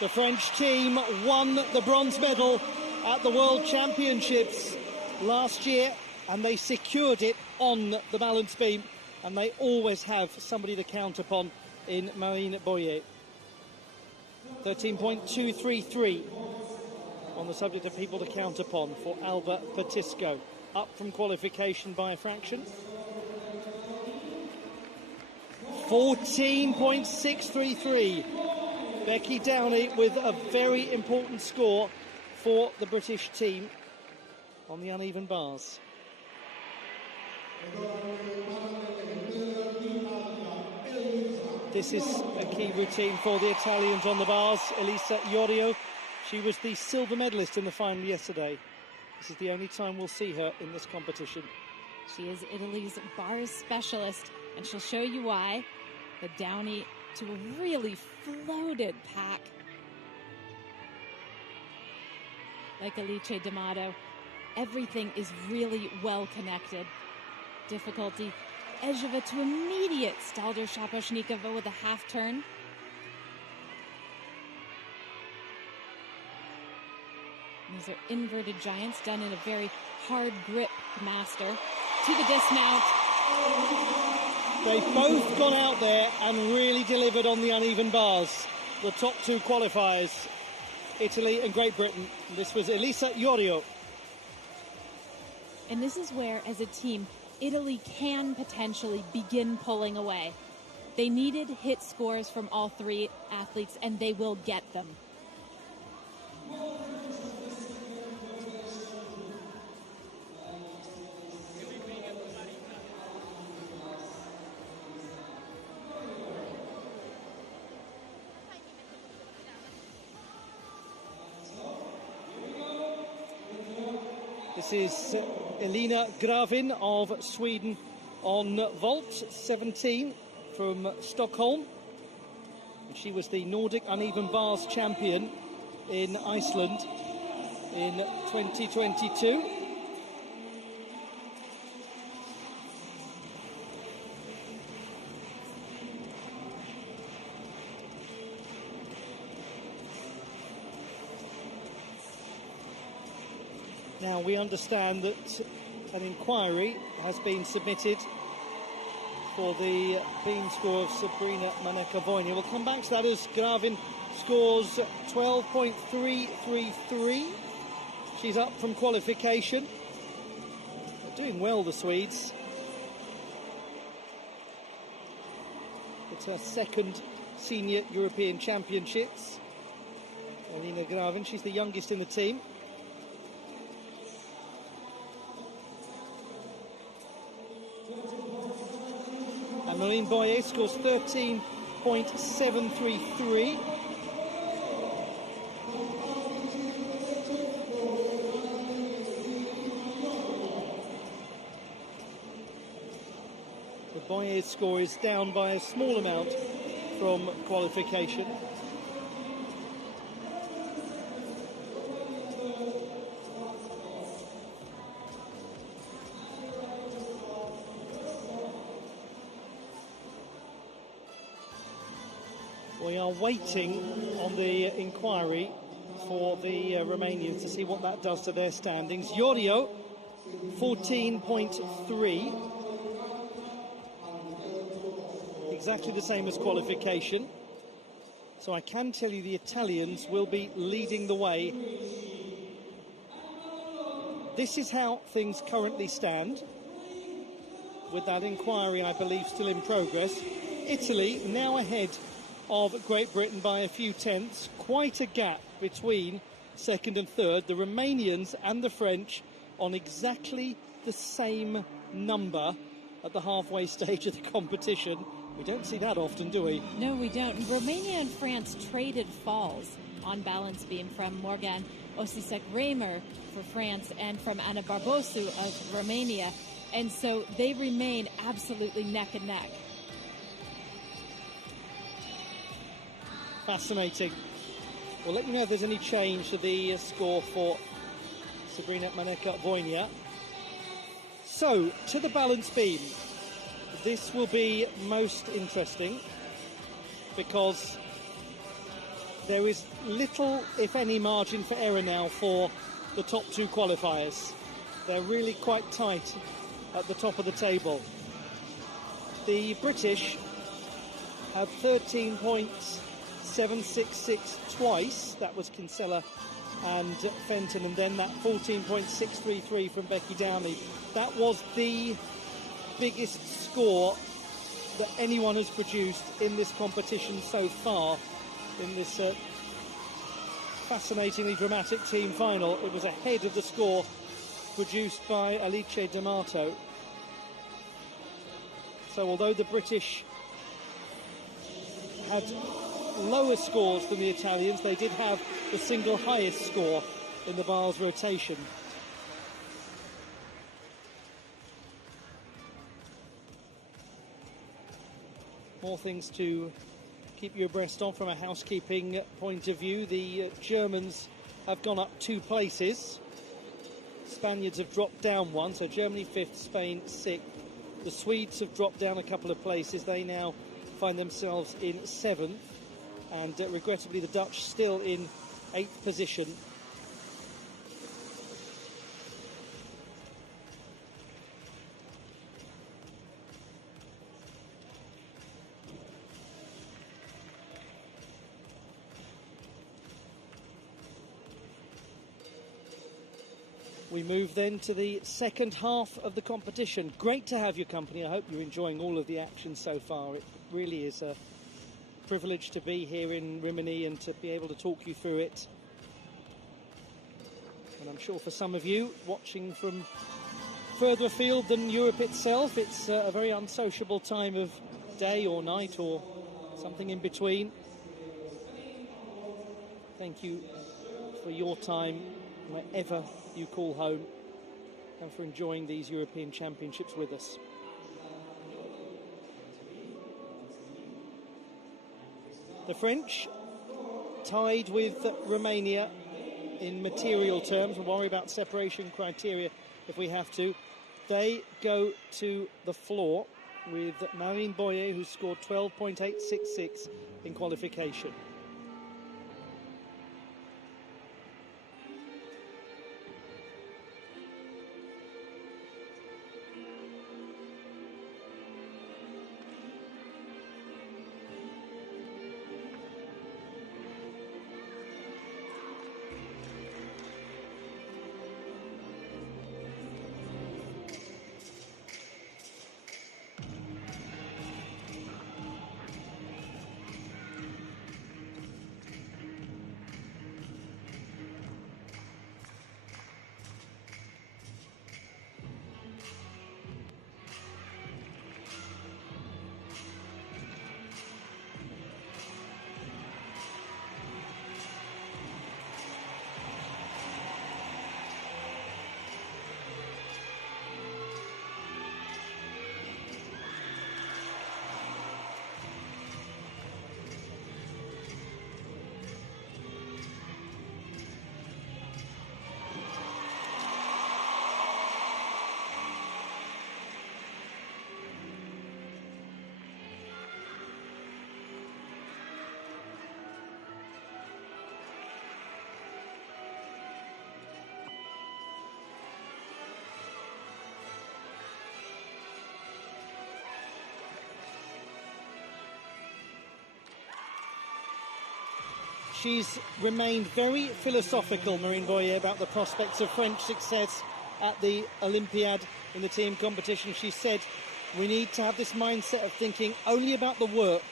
The French team won the bronze medal at the World Championships last year, and they secured it on the balance beam, and they always have somebody to count upon in Marine Boyer. 13.233 on the subject of people to count upon for Alba Batisco, up from qualification by a fraction. 14.633. Becky Downey with a very important score for the British team on the uneven bars. This is a key routine for the Italians on the bars. Elisa Iorio, she was the silver medalist in the final yesterday. This is the only time we'll see her in this competition. She is Italy's bars specialist, and she'll show you why. The Downey to a really floated pack. Like Alice D'Amato, everything is really well connected. Difficulty, Ezheva to immediate Stalder Shaposhnikova with a half turn. These are inverted giants done in a very hard grip master. To the dismount. They've both gone out there and really delivered on the uneven bars. The top two qualifiers, Italy and Great Britain. This was Elisa Iorio. And this is where, as a team, Italy can potentially begin pulling away. They needed hit scores from all three athletes, and they will get them. This is Elina Gravin of Sweden on vault, 17 from Stockholm. And she was the Nordic uneven bars champion in Iceland in 2022. Now, we understand that an inquiry has been submitted for the beam score of Sabrina Maneka-Voynier. We'll come back to that as Gravin scores 12.333. She's up from qualification. They're doing well, the Swedes. It's her second senior European Championships. Elina Gravin, she's the youngest in the team. And Marine Boyer scores 13.733. The Boyer score is down by a small amount from qualification. We are waiting on the inquiry for the Romanians to see what that does to their standings. Iorio, 14.3. Exactly the same as qualification. So I can tell you the Italians will be leading the way. This is how things currently stand, with that inquiry, I believe, still in progress. Italy now ahead of Great Britain by a few tenths. Quite a gap between second and third. The Romanians and the French on exactly the same number at the halfway stage of the competition. We don't see that often, do we? No, we don't. Romania and France traded falls on balance beam from Morgan Osisek-Reimer for France and from Ana Barbosu of Romania. And so they remain absolutely neck and neck. Fascinating. We'll let you know if there's any change to the score for Sabrina Maneka-Voynier. So, to the balance beam. This will be most interesting because there is little, if any, margin for error now for the top two qualifiers. They're really quite tight at the top of the table. The British had 13.766 twice. That was Kinsella and Fenton, and then that 14.633 from Becky Downey. That was the biggest score that anyone has produced in this competition so far, in this fascinatingly dramatic team final. It was ahead of the score produced by Alice D'Amato. So although the British had lower scores than the Italians, they did have the single highest score in the bars rotation. More things to keep you abreast of from a housekeeping point of view. The Germans have gone up 2 places. Spaniards have dropped down 1, so Germany 5th, Spain 6th. The Swedes have dropped down a couple of places. They now find themselves in 7th. And regrettably, the Dutch still in 8th position. We move then to the second half of the competition. Great to have your company. I hope you're enjoying all of the action so far. It really is a privilege to be here in Rimini and to be able to talk you through it. And I'm sure for some of you watching from further afield than Europe itself, it's a very unsociable time of day or night or something in between. Thank you for your time wherever you call home and for enjoying these European Championships with us. The French tied with Romania in material terms. We'll worry about separation criteria if we have to. They go to the floor with Marine Boyer, who scored 12.866 in qualification. she's remained very philosophical, Marine Boyer, about the prospects of French success at the Olympiad in the team competition. She said, we need to have this mindset of thinking only about the work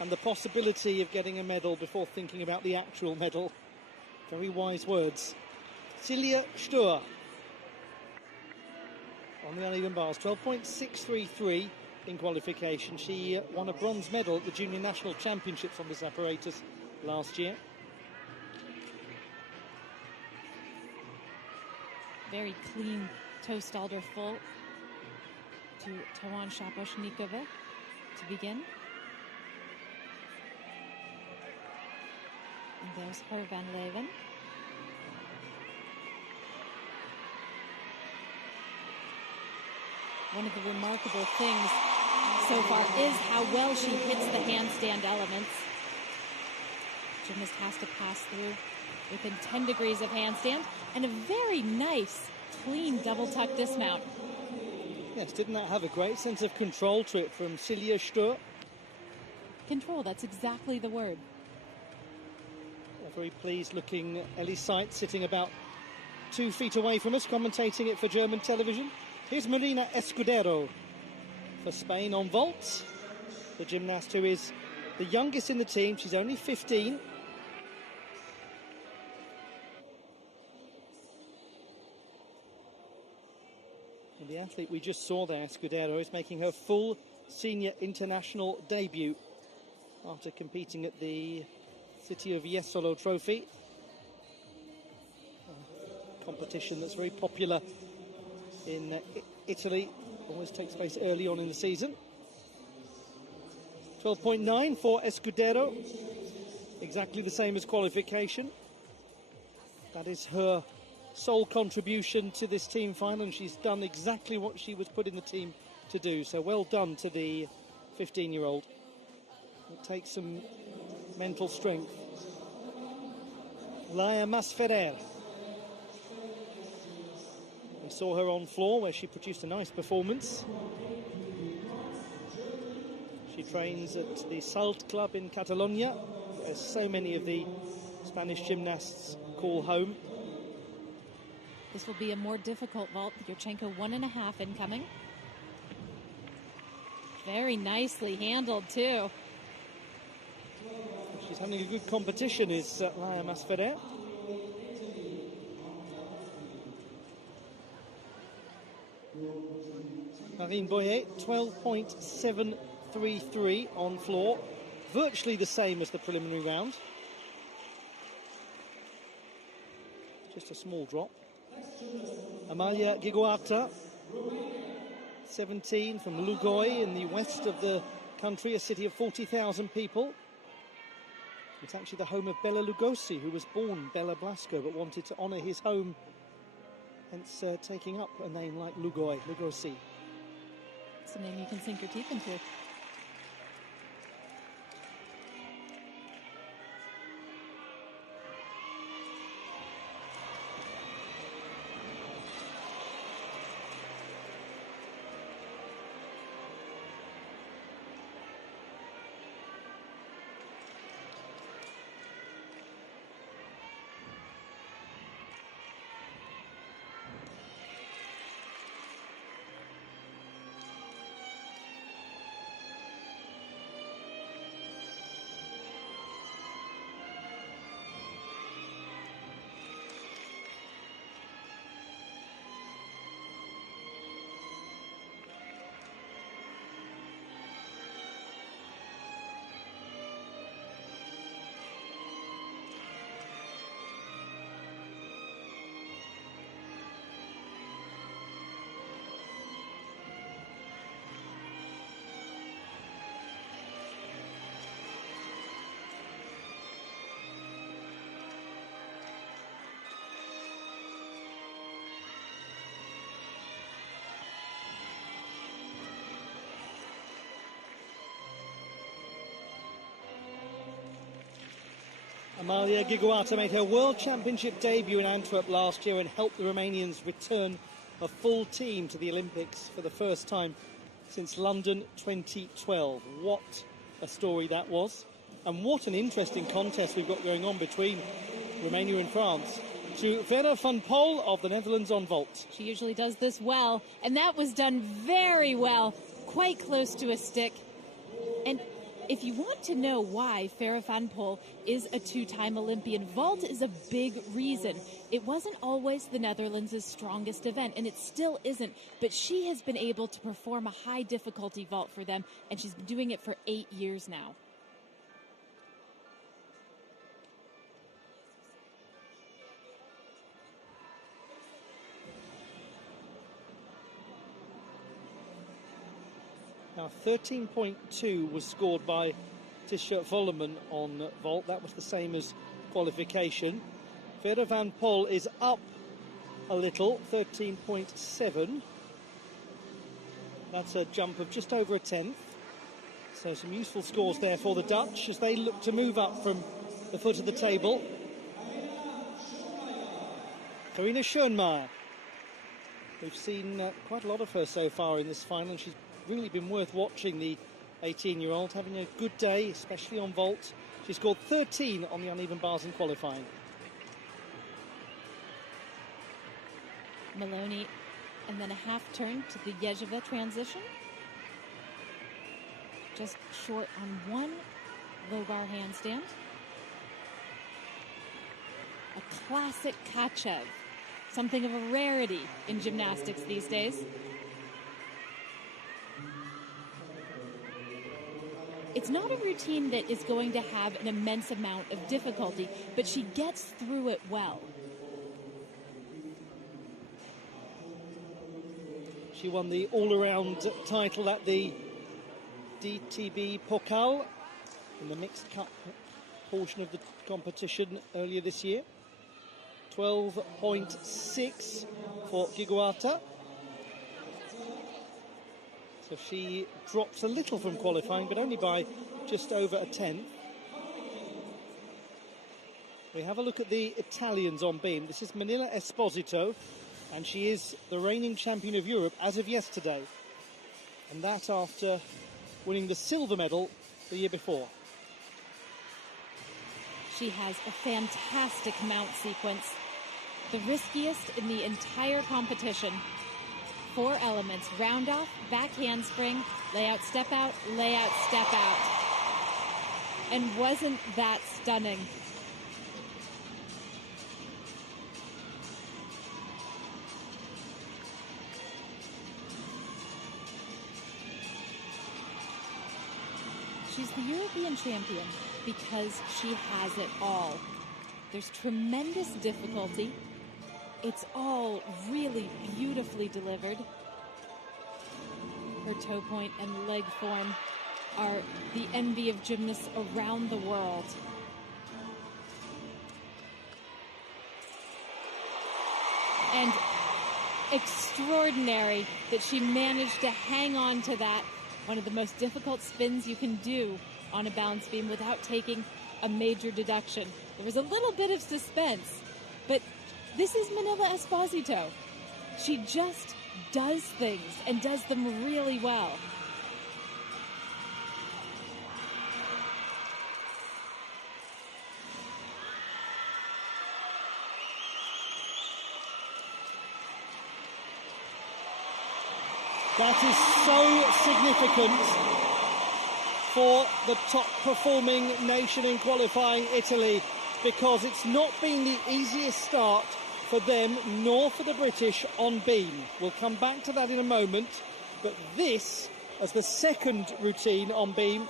and the possibility of getting a medal before thinking about the actual medal. Very wise words. Silja Stöhr on the uneven bars, 12.633 in qualification. She won a bronze medal at the Junior National Championships on this apparatus last year. Very clean toe-stalder full to Tawan Shaposhnikova to begin. And there's her Van Leven. One of the remarkable things so far is how well she hits the handstand elements. Gymnast has to pass through within 10 degrees of handstand, and a very nice, clean double tuck dismount. Yes, didn't that have a great sense of control to it from Silja Stöhr? Control, that's exactly the word. A very pleased looking Ellie Seitz sitting about 2 feet away from us, commentating it for German television. Here's Marina Escudero for Spain on vault. The gymnast who is the youngest in the team. She's only 15. And the athlete we just saw there, Escudero, is making her full senior international debut after competing at the City of Jesolo Trophy. A competition that's very popular in Italy, always takes place early on in the season. 12.9 for Escudero, exactly the same as qualification. That is her sole contribution to this team final, and she's done exactly what she was put in the team to do. So well done to the 15-year-old. It takes some mental strength. Laia Masferrer. We saw her on floor where she produced a nice performance. She trains at the Salt Club in Catalonia, as so many of the Spanish gymnasts call home. This will be a more difficult vault. Yurchenko 1.5 incoming. Very nicely handled too. She's having a good competition, is Laia Masferrer. Marine Boyer, 12.733 on floor, virtually the same as the preliminary round. Just a small drop. Amalia Giguarta, 17, from Lugoj in the west of the country, a city of 40,000 people. It's actually the home of Bela Lugosi, who was born Bela Blasco but wanted to honour his home, hence taking up a name like Lugosi. It's a name you can sink your teeth into. Amalia Giguarta made her World Championship debut in Antwerp last year and helped the Romanians return a full team to the Olympics for the first time since London 2012. What a story that was. And what an interesting contest we've got going on between Romania and France. To Vera van Pol of the Netherlands on vault. She usually does this well, and that was done very well, quite close to a stick. And if you want to know why Farah van Pol is a two-time Olympian, vault is a big reason. It wasn't always the Netherlands' strongest event, and it still isn't, but she has been able to perform a high-difficulty vault for them, and she's been doing it for 8 years now. Now, 13.2 was scored by Tisha Volleman on vault. That was the same as qualification. Vera van Pol is up a little, 13.7. That's a jump of just over a tenth. So some useful scores there for the Dutch as they look to move up from the foot of the table. Carina Schoenmaier. We've seen quite a lot of her so far in this final. She's really been worth watching, the 18-year-old, having a good day, especially on vault. She scored 13 on the uneven bars in qualifying. Maloney, and then a half turn to the Yezheva transition. Just short on one low bar handstand. A classic Kachev, something of a rarity in gymnastics these days. It's not a routine that is going to have an immense amount of difficulty, but she gets through it well. She won the all-around title at the DTB Pokal in the mixed cup portion of the competition earlier this year. 12.6 for Figuata. So she drops a little from qualifying, but only by just over a tenth. We have a look at the Italians on beam. This is Manila Esposito, and she is the reigning champion of Europe as of yesterday. And that after winning the silver medal the year before. She has a fantastic mount sequence, the riskiest in the entire competition. 4 elements: round off, back handspring, layout, step out, step out. And wasn't that stunning? She's the European champion because she has it all. There's tremendous difficulty. It's all really beautifully delivered. Her toe point and leg form are the envy of gymnasts around the world. And extraordinary that she managed to hang on to that. One of the most difficult spins you can do on a balance beam without taking a major deduction. There was a little bit of suspense, but this is Manila Esposito. She just does things and does them really well. That is so significant for the top performing nation in qualifying, Italy, because it's not been the easiest start for them nor for the British on beam. We'll come back to that in a moment, but this, as the second routine on beam,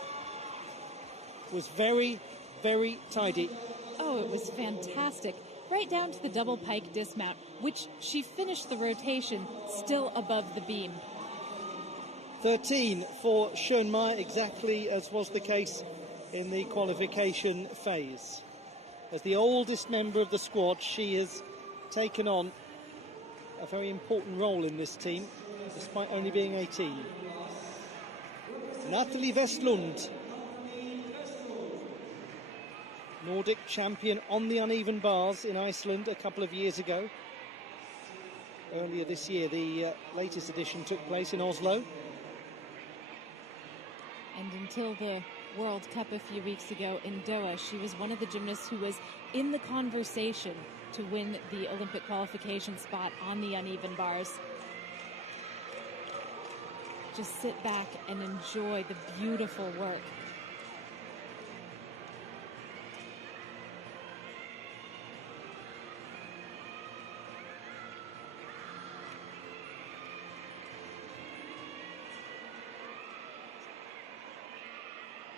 was very, very tidy. Oh, it was fantastic. Right down to the double pike dismount, which she finished the rotation still above the beam. 13 for Schoenmaier, exactly as was the case in the qualification phase. As the oldest member of the squad, she has taken on a very important role in this team, despite only being 18. Natalie Westlund, Nordic champion on the uneven bars in Iceland a couple of years ago. Earlier this year, the latest edition took place in Oslo. And until the World Cup a few weeks ago in Doha. She was one of the gymnasts who was in the conversation to win the Olympic qualification spot on the uneven bars. Just sit back and enjoy the beautiful work.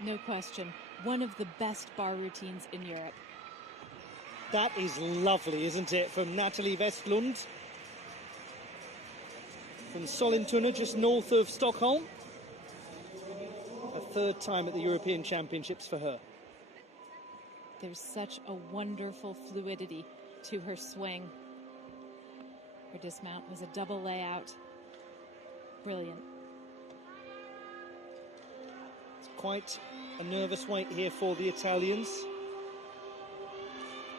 No question, one of the best bar routines in Europe. That is lovely, isn't it, from Natalie Westlund from Sollentuna, just north of Stockholm. A third time at the European Championships for her. There's such a wonderful fluidity to her swing. Her dismount was a double layout. Brilliant. Quite a nervous wait here for the Italians.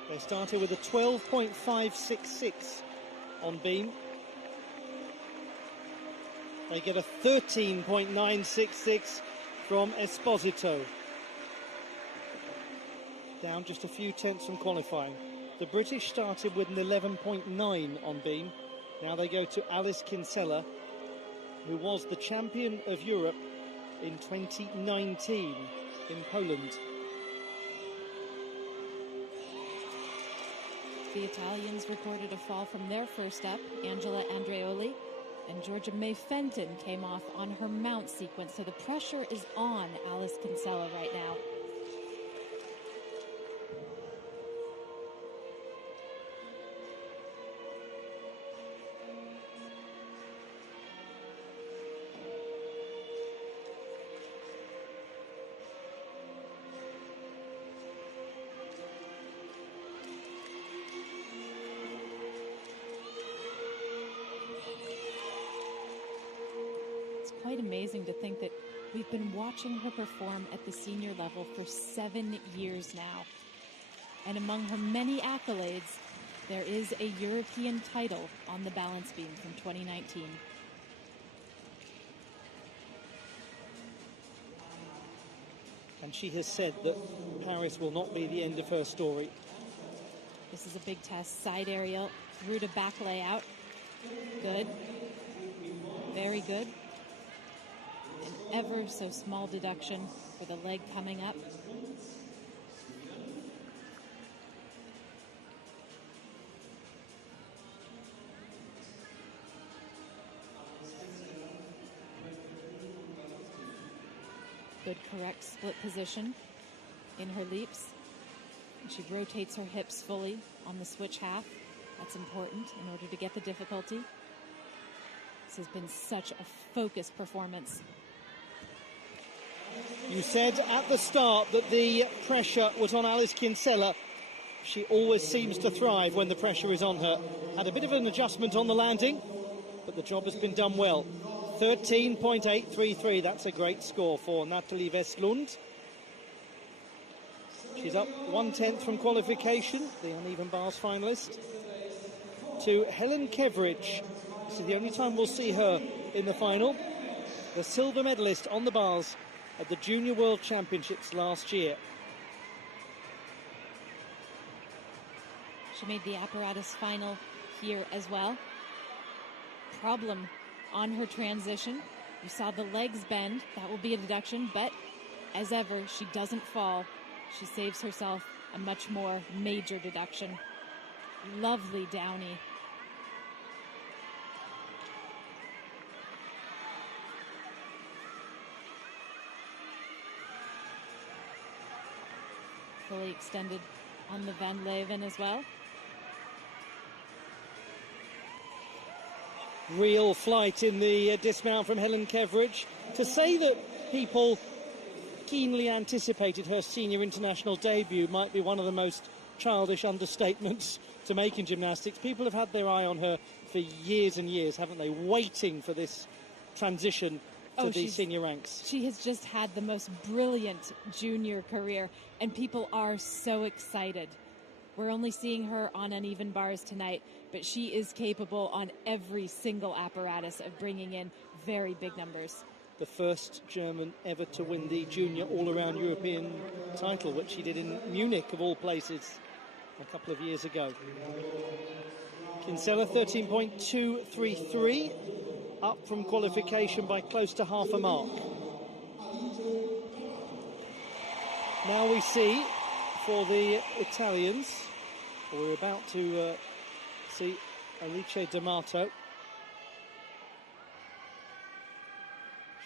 They started with a 12.566 on beam. They get a 13.966 from Esposito. Down just a few tenths from qualifying. The British started with an 11.9 on beam. Now they go to Alice Kinsella, who was the champion of Europe in 2019 in Poland. The Italians recorded a fall from their first up, Angela Andreoli, and Georgia May Fenton came off on her mount sequence, so the pressure is on Alice Kinsella right now. Quite amazing to think that we've been watching her perform at the senior level for 7 years now. And among her many accolades, there is a European title on the balance beam from 2019. And she has said that Paris will not be the end of her story. This is a big test. Side aerial through to back layout. Good. Very good. An ever so small deduction for the leg coming up. Good correct split position in her leaps. And she rotates her hips fully on the switch half. That's important in order to get the difficulty. This has been such a focused performance. You said at the start that the pressure was on Alice Kinsella. She always seems to thrive when the pressure is on her. Had a bit of an adjustment on the landing, but the job has been done well. 13.833, that's a great score for Natalie Westlund. She's up 1/10 from qualification, the uneven bars finalist, to Helen Keveridge. This is the only time we'll see her in the final. The silver medalist on the bars at the Junior World Championships last year. She made the apparatus final here as well. Problem on her transition. You saw the legs bend. That will be a deduction, but as ever, she doesn't fall. She saves herself a much more major deduction. Lovely Downey. Fully extended on the Van Leeuwen as well. Real flight in the dismount from Helen Keveridge. To say that people keenly anticipated her senior international debut might be one of the most childish understatements to make in gymnastics. People have had their eye on her for years and years, haven't they? Waiting for this transition to the senior ranks. She has just had the most brilliant junior career, and people are so excited. We're only seeing her on uneven bars tonight, but she is capable on every single apparatus of bringing in very big numbers. the first German ever to win the junior all-around European title, which she did in Munich, of all places, a couple of years ago. Kinsella 13.233, up from qualification by close to half a mark. Now we see for the Italians, we're about to see Alice D'Amato.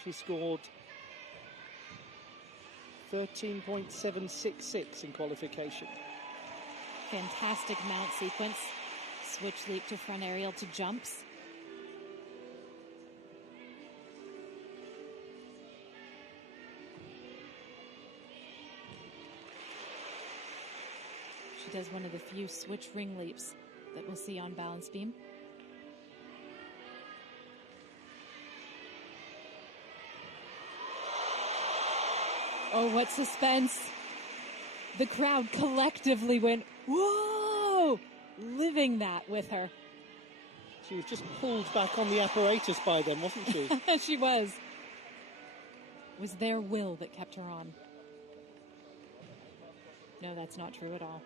She scored 13.766 in qualification. Fantastic mount sequence. Switch leap to front aerial to jumps. She does one of the few switch ring leaps that we'll see on balance beam. Oh, what suspense. The crowd collectively went, whoa, living that with her. She was just pulled back on the apparatus by them, wasn't she? She was. It was their will that kept her on. No, that's not true at all.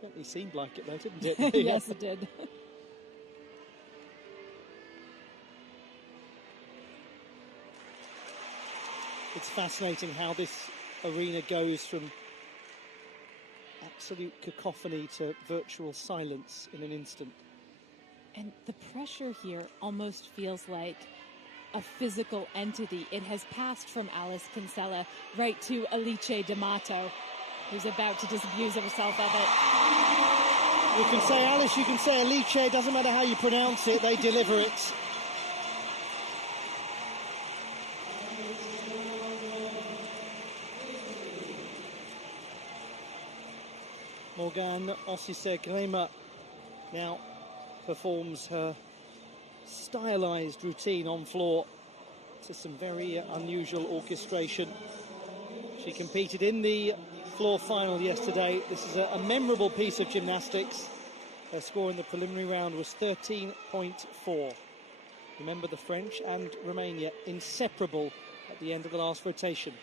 Certainly seemed like it though, didn't it? Yes, it did. It's fascinating how this arena goes from absolute cacophony to virtual silence in an instant. And the pressure here almost feels like a physical entity. It has passed from Alice Kinsella right to Alice D'Amato, who's about to disabuse herself of it. You can say Alice, you can say Alice, it doesn't matter how you pronounce it, they deliver it. Morgane Ossisek-Gremer now performs her stylized routine on floor to some very unusual orchestration. She competed in the floor final yesterday. This is a memorable piece of gymnastics. Her score in the preliminary round was 13.4. Remember, the French and Romania inseparable at the end of the last rotation.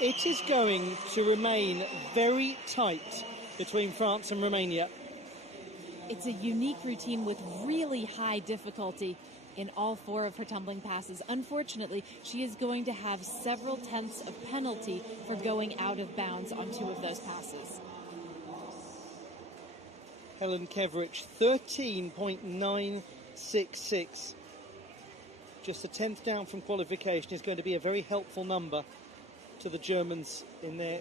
It is going to remain very tight between France and Romania. It's a unique routine with really high difficulty in all four of her tumbling passes. Unfortunately, she is going to have several tenths of penalty for going out of bounds on two of those passes. Helen Keverich, 13.966. Just a tenth down from qualification is going to be a very helpful number to the Germans in their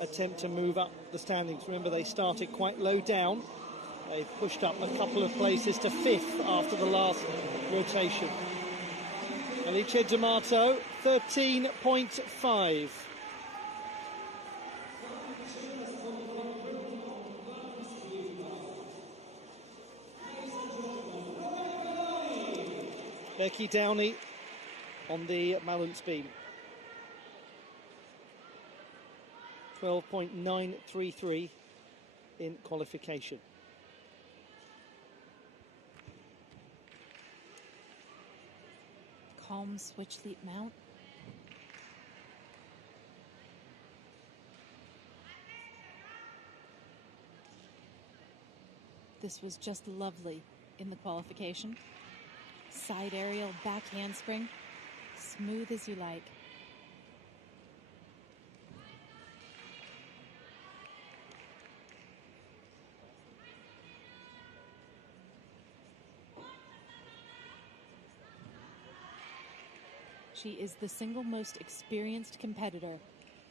attempt to move up the standings. Remember, they started quite low down. They've pushed up a couple of places to fifth after the last rotation. Alice D'Amato, 13.5. Becky Downey on the balance beam. 12.933 in qualification. Calm switch leap mount. This was just lovely in the qualification. Side aerial, back handspring, smooth as you like. She is the single most experienced competitor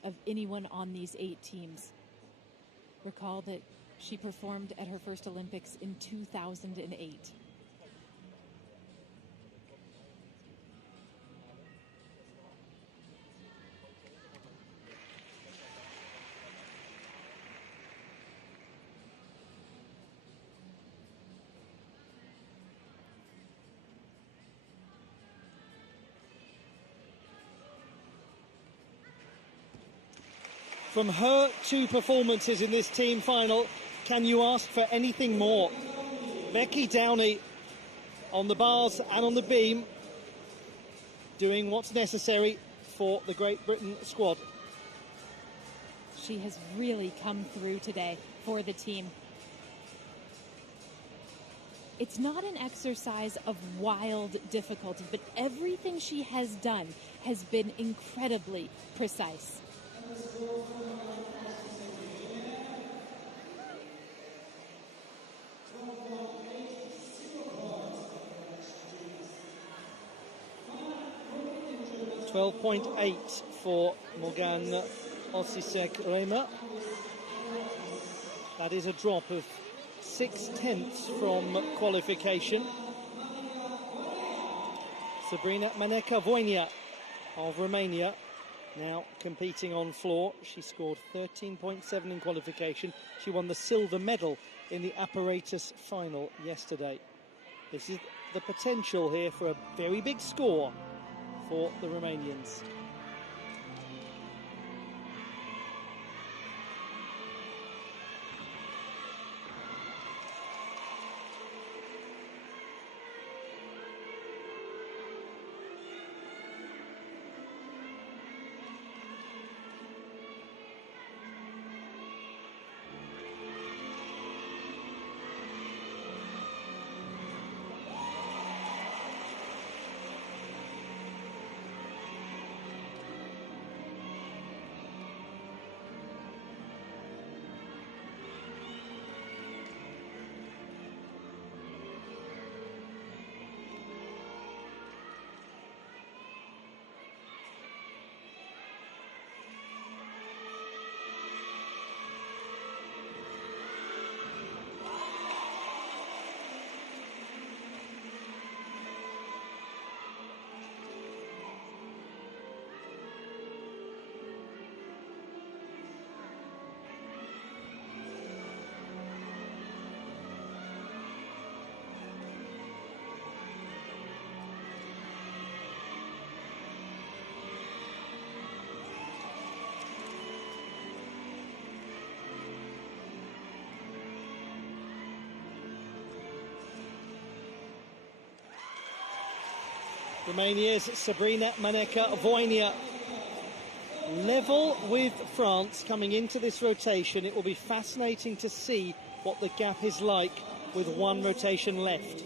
of anyone on these 8 teams. Recall that she performed at her first Olympics in 2008. From her 2 performances in this team final, can you ask for anything more? Becky Downey on the bars and on the beam, doing what's necessary for the Great Britain squad. She has really come through today for the team. It's not an exercise of wild difficulty, but everything she has done has been incredibly precise. .8 for Morgane Osisek-Reimer. That is a drop of 0.6 from qualification. Sabrina Maneka-Voinea of Romania now competing on floor. She scored 13.7 in qualification. She won the silver medal in the apparatus final yesterday. This is the potential here for a very big score for the Romanians. Romania's Sabrina Maneka-Voinea level with France coming into this rotation. It will be fascinating to see what the gap is like with 1 rotation left.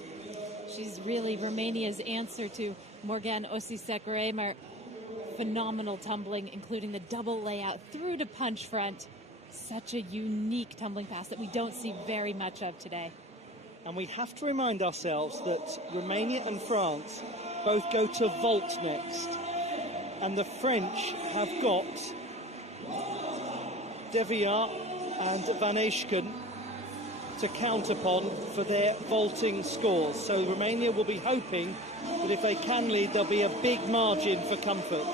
She's really Romania's answer to Morgane Osisek-Reimer. Phenomenal tumbling, including the double layout through to punch front. Such a unique tumbling pass that we don't see very much of today. And we have to remind ourselves that Romania and France both go to vault next. And the French have got Deviat and Van Eschken to count upon for their vaulting scores. So Romania will be hoping that if they can lead, there'll be a big margin for comfort.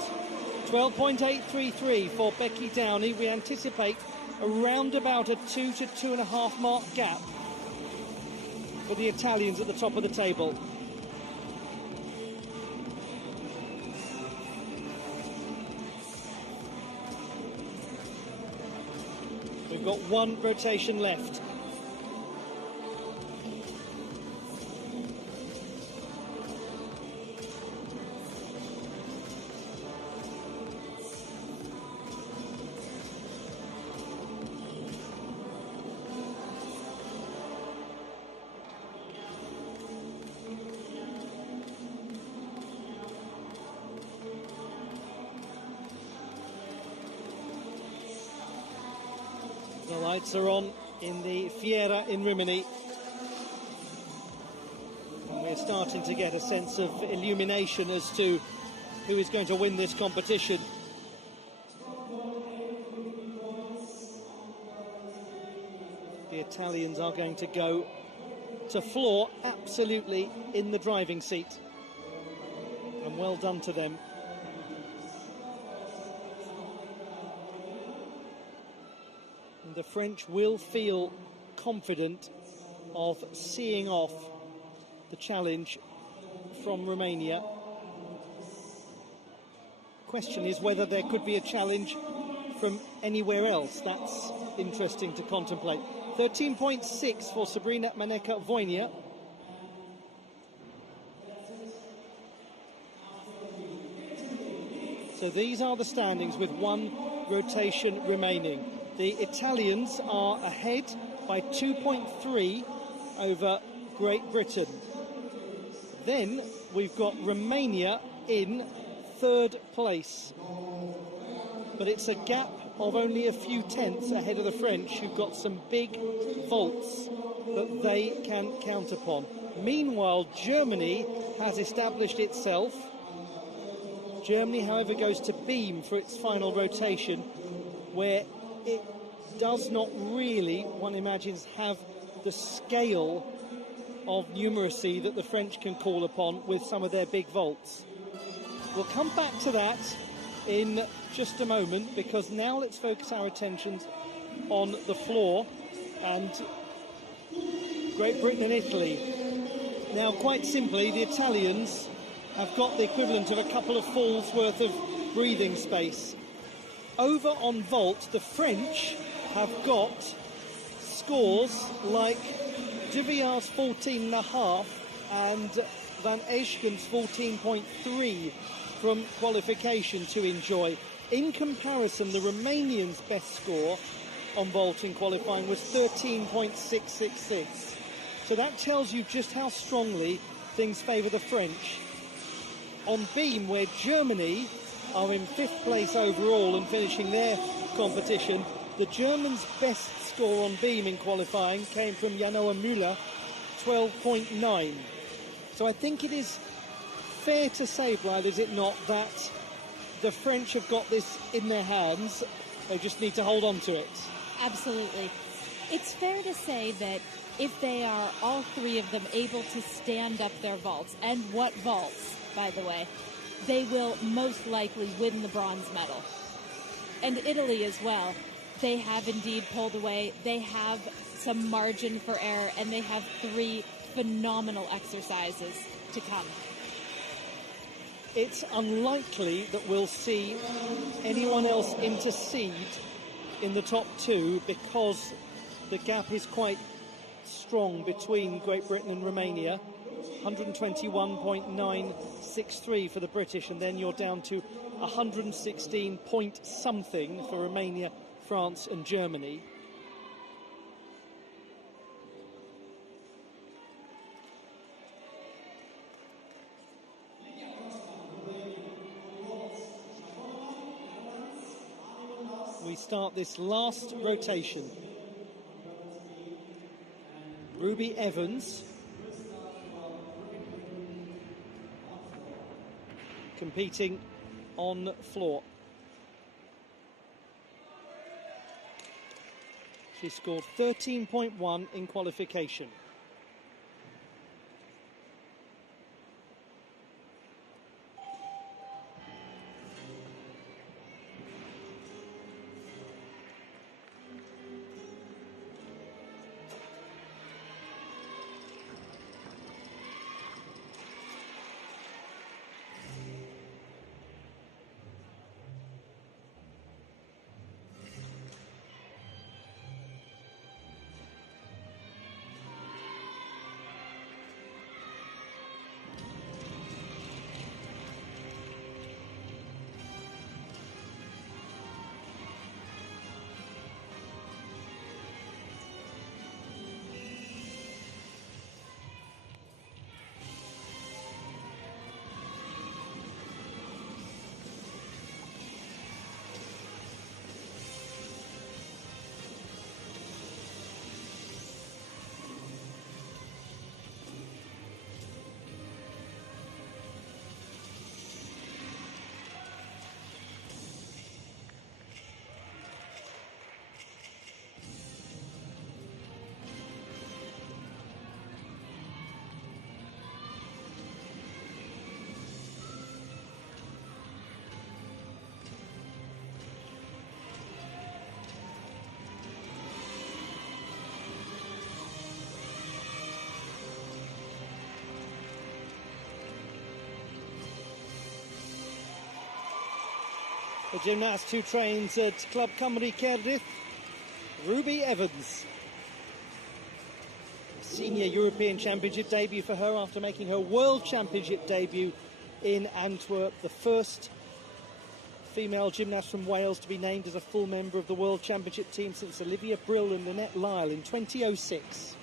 12.833 for Becky Downey. We anticipate around about a 2 to 2.5 mark gap for the Italians at the top of the table. We've got one rotation left. The lights are on in the Fiera in Rimini. And we're starting to get a sense of illumination as to who is going to win this competition. The Italians are going to go to floor absolutely in the driving seat. And well done to them. And the French will feel confident of seeing off the challenge from Romania. Question is whether there could be a challenge from anywhere else. That's interesting to contemplate. 13.6 for Sabrina Maneka-Voinia. So these are the standings with one rotation remaining. The Italians are ahead by 2.3 over Great Britain. Then we've got Romania in third place. But it's a gap of only a few tenths ahead of the French, who've got some big vaults that they can count upon. Meanwhile, Germany has established itself. Germany, however, goes to beam for its final rotation, where it does not really, one imagines, have the scale of numeracy that the French can call upon with some of their big vaults. We'll come back to that in just a moment, because now let's focus our attentions on the floor and Great Britain and Italy. Now, quite simply, the Italians have got the equivalent of a couple of falls worth of breathing space. Over on vault, the French have got scores like De Villars' 14.5 and Van Eschken's 14.3 from qualification to enjoy. In comparison, the Romanians' best score on vault in qualifying was 13.666. So that tells you just how strongly things favour the French. On beam, where Germany are in 5th place overall and finishing their competition, the Germans' best score on beam in qualifying came from Janoa Müller, 12.9. So I think it is fair to say, Blythe, is it not, that the French have got this in their hands. They just need to hold on to it. Absolutely. It's fair to say that if they are, all three of them, able to stand up their vaults, and what vaults, by the way, they will most likely win the bronze medal. And Italy as well. They have indeed pulled away. They have some margin for error, and they have 3 phenomenal exercises to come. It's unlikely that we'll see anyone else intercede in the top 2, because the gap is quite strong between Great Britain and Romania. 121.963 for the British, and then you're down to 116 point something for Romania, France and Germany. We start this last rotation. Ruby Evans competing on floor. She scored 13.1 in qualification. the gymnast who trains at Club Cymru Cardiff, Ruby Evans. Senior European Championship debut for her after making her World Championship debut in Antwerp, the first female gymnast from Wales to be named as a full member of the World Championship team since Olivia Brill and Annette Lyle in 2006.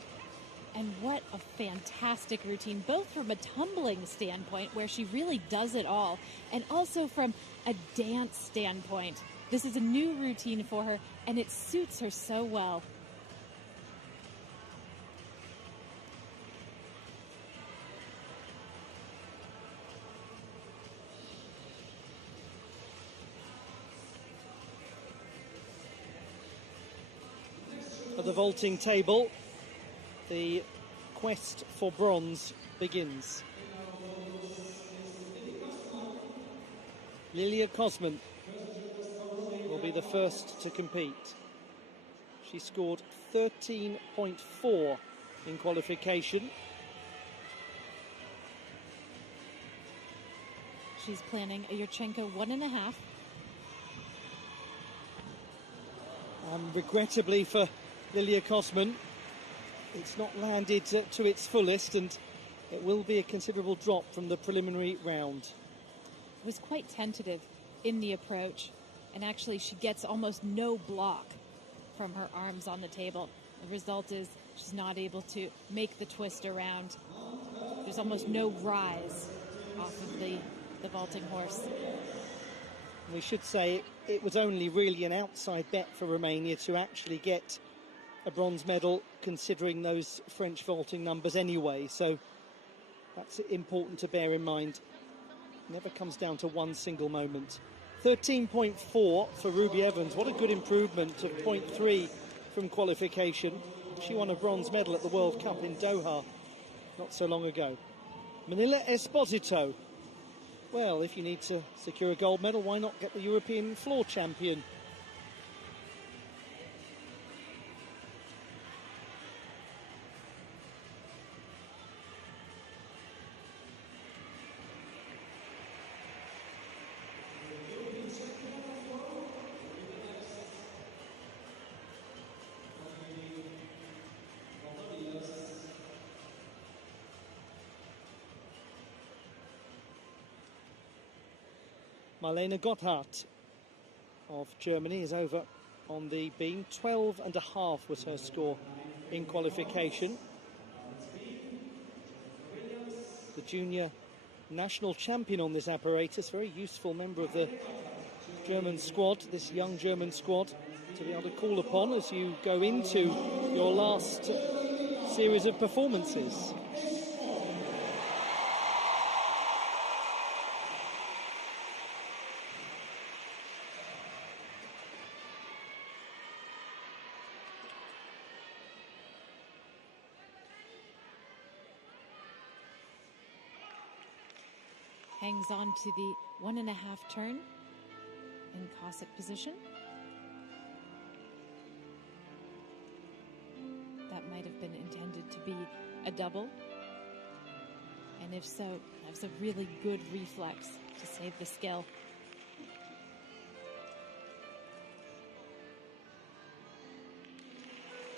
And what a fantastic routine, both from a tumbling standpoint, where she really does it all, and also from a dance standpoint. This is a new routine for her, and it suits her so well. At the vaulting table, the quest for bronze begins. Lilia Kosman will be the first to compete. She scored 13.4 in qualification. She's planning a Yurchenko 1.5. Regrettably for Lilia Kosman, it's not landed to its fullest, and it will be a considerable drop from the preliminary round. It was quite tentative in the approach, and actually she gets almost no block from her arms on the table. The result is she's not able to make the twist around. There's almost no rise off of the vaulting horse. We should say it was only really an outside bet for Romania to actually get a bronze medal, considering those French vaulting numbers anyway, so that's important to bear in mind. Never comes down to one single moment. 13.4 for Ruby Evans. What a good improvement of 0.3 from qualification. She won a bronze medal at the World Cup in Doha not so long ago. Manila Esposito. Well, if you need to secure a gold medal, why not get the European floor champion? Marlene Gotthard of Germany is over on the beam. 12.5 was her score in qualification. The junior national champion on this apparatus, very useful member of the German squad, this young German squad, to be able to call upon as you go into your last series of performances. Hangs on to the 1.5 turn in Cossack position. That might have been intended to be a double. And if so, that's a really good reflex to save the skill.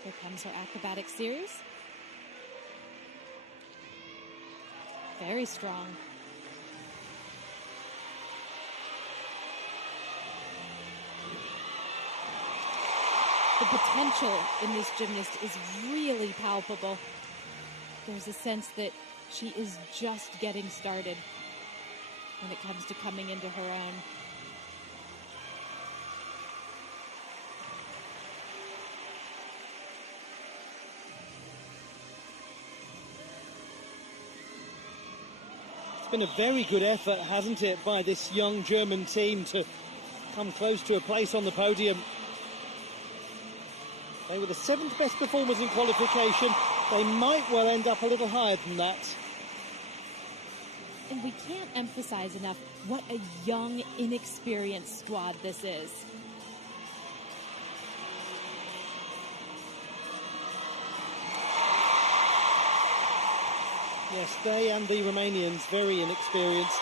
Here comes her acrobatic series. Very strong. The potential in this gymnast is really palpable. There's a sense that she is just getting started when it comes to coming into her own. It's been a very good effort, hasn't it, by this young German team to come close to a place on the podium. They were the 7th best performers in qualification. They might well end up a little higher than that. And we can't emphasize enough what a young, inexperienced squad this is. Yes, they and the Romanians, very inexperienced.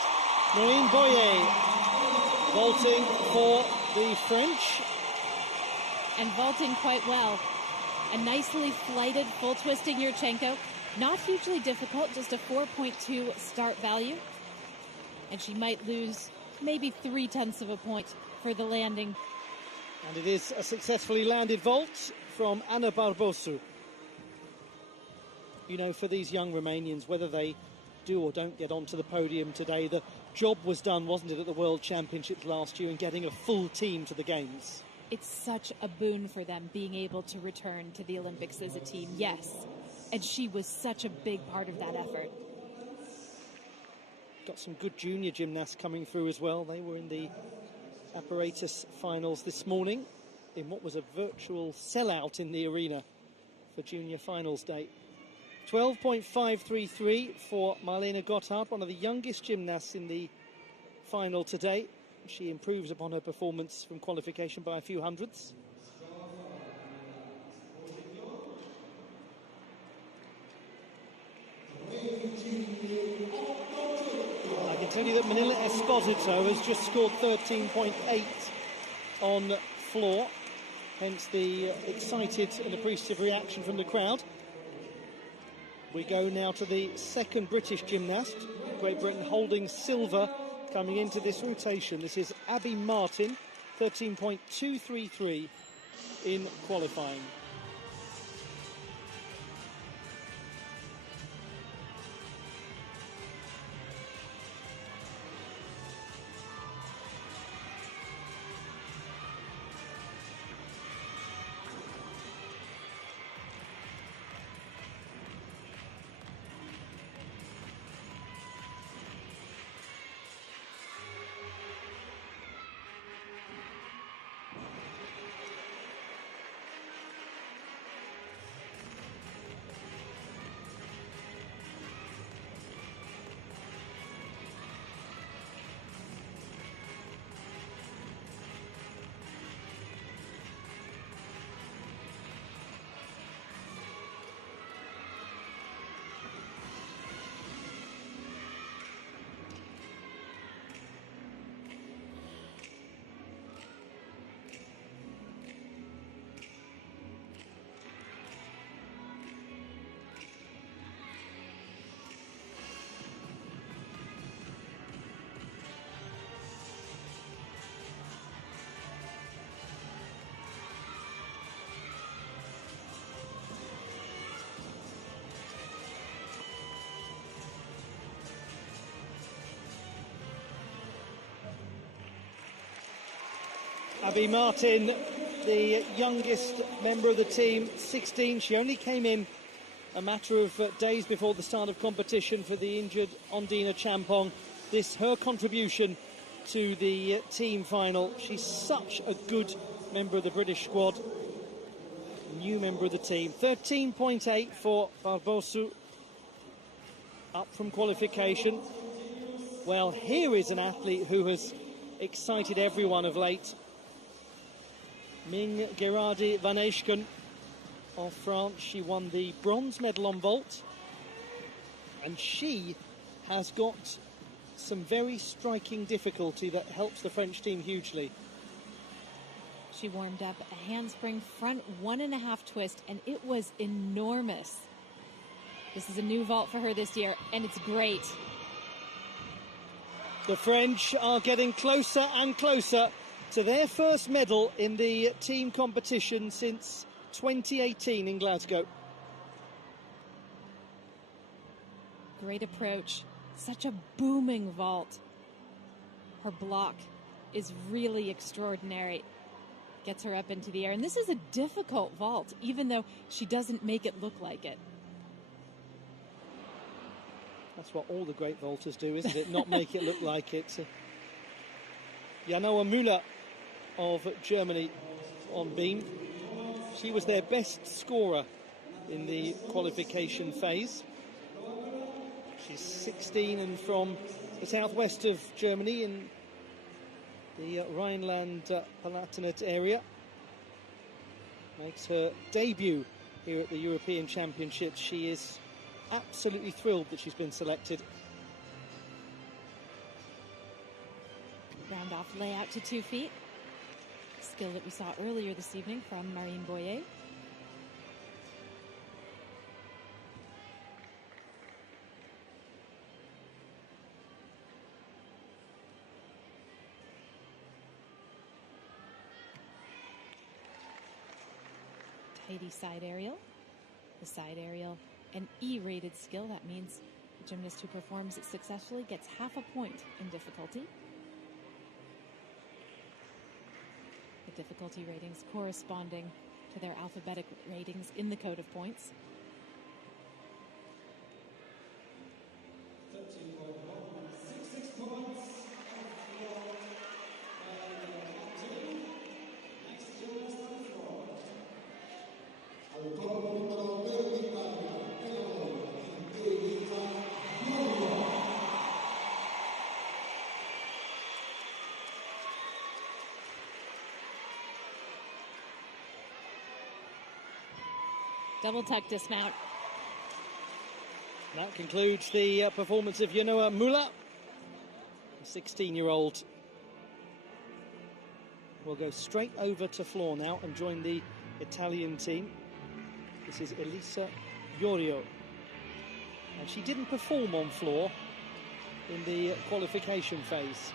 Marine Boyer Vaulting for the French. And vaulting quite well. A nicely flighted full twisting Yurchenko. Not hugely difficult, just a 4.2 start value. And she might lose maybe 0.3 of a point for the landing. And it is a successfully landed vault from Anna Barbosu. You know, for these young Romanians, whether they do or don't get onto the podium today, the job was done, wasn't it, at the World Championships last year, in getting a full team to the Games. It's such a boon for them being able to return to the Olympics as a team, yes. And she was such a big part of that effort. Got some good junior gymnasts coming through as well. They were in the apparatus finals this morning in what was a virtual sellout in the arena for junior finals day. 12.533 for Marlene Gotthard, one of the youngest gymnasts in the final today. She improves upon her performance from qualification by a few hundredths. I can tell you that Manila Esposito has just scored 13.8 on floor, hence the excited and appreciative reaction from the crowd. We go now to the second British gymnast, Great Britain holding silver coming into this rotation. This is Abby Martin, 13.233 in qualifying. Abby Martin, the youngest member of the team, 16. She only came in a matter of days before the start of competition for the injured Ondina Champong. This, her contribution to the team final. She's such a good member of the British squad. New member of the team. 13.8 for Barbosu. Up from qualification. Well, here is an athlete who has excited everyone of late. Ming Gerardi Van Eschken of France. She won the bronze medal on vault, and she has got some very striking difficulty that helps the French team hugely. She warmed up a handspring front 1.5 twist, and it was enormous. This is a new vault for her this year, and it's great. The French are getting closer and closer to their first medal in the team competition since 2018 in Glasgow. Great approach. Such a booming vault. Her block is really extraordinary. Gets her up into the air. And this is a difficult vault, even though she doesn't make it look like it. That's what all the great vaulters do, isn't it? Not make it look like it. Janoa Müller of Germany on beam. She was their best scorer in the qualification phase. She's 16 and from the southwest of Germany in the Rhineland-Palatinate area. Makes her debut here at the European Championships. She is absolutely thrilled that she's been selected. Round off layout to 2 feet. Skill that we saw earlier this evening from Marine Boyer. Tidy side aerial. The side aerial, an E-rated skill. That means the gymnast who performs it successfully gets half a point in difficulty. The difficulty ratings corresponding to their alphabetic ratings in the code of points. Double tuck dismount. That concludes the performance of Yanoa Mula. The 16-year-old will go straight over to floor now and join the Italian team. This is Elisa Iorio. And she didn't perform on floor in the qualification phase.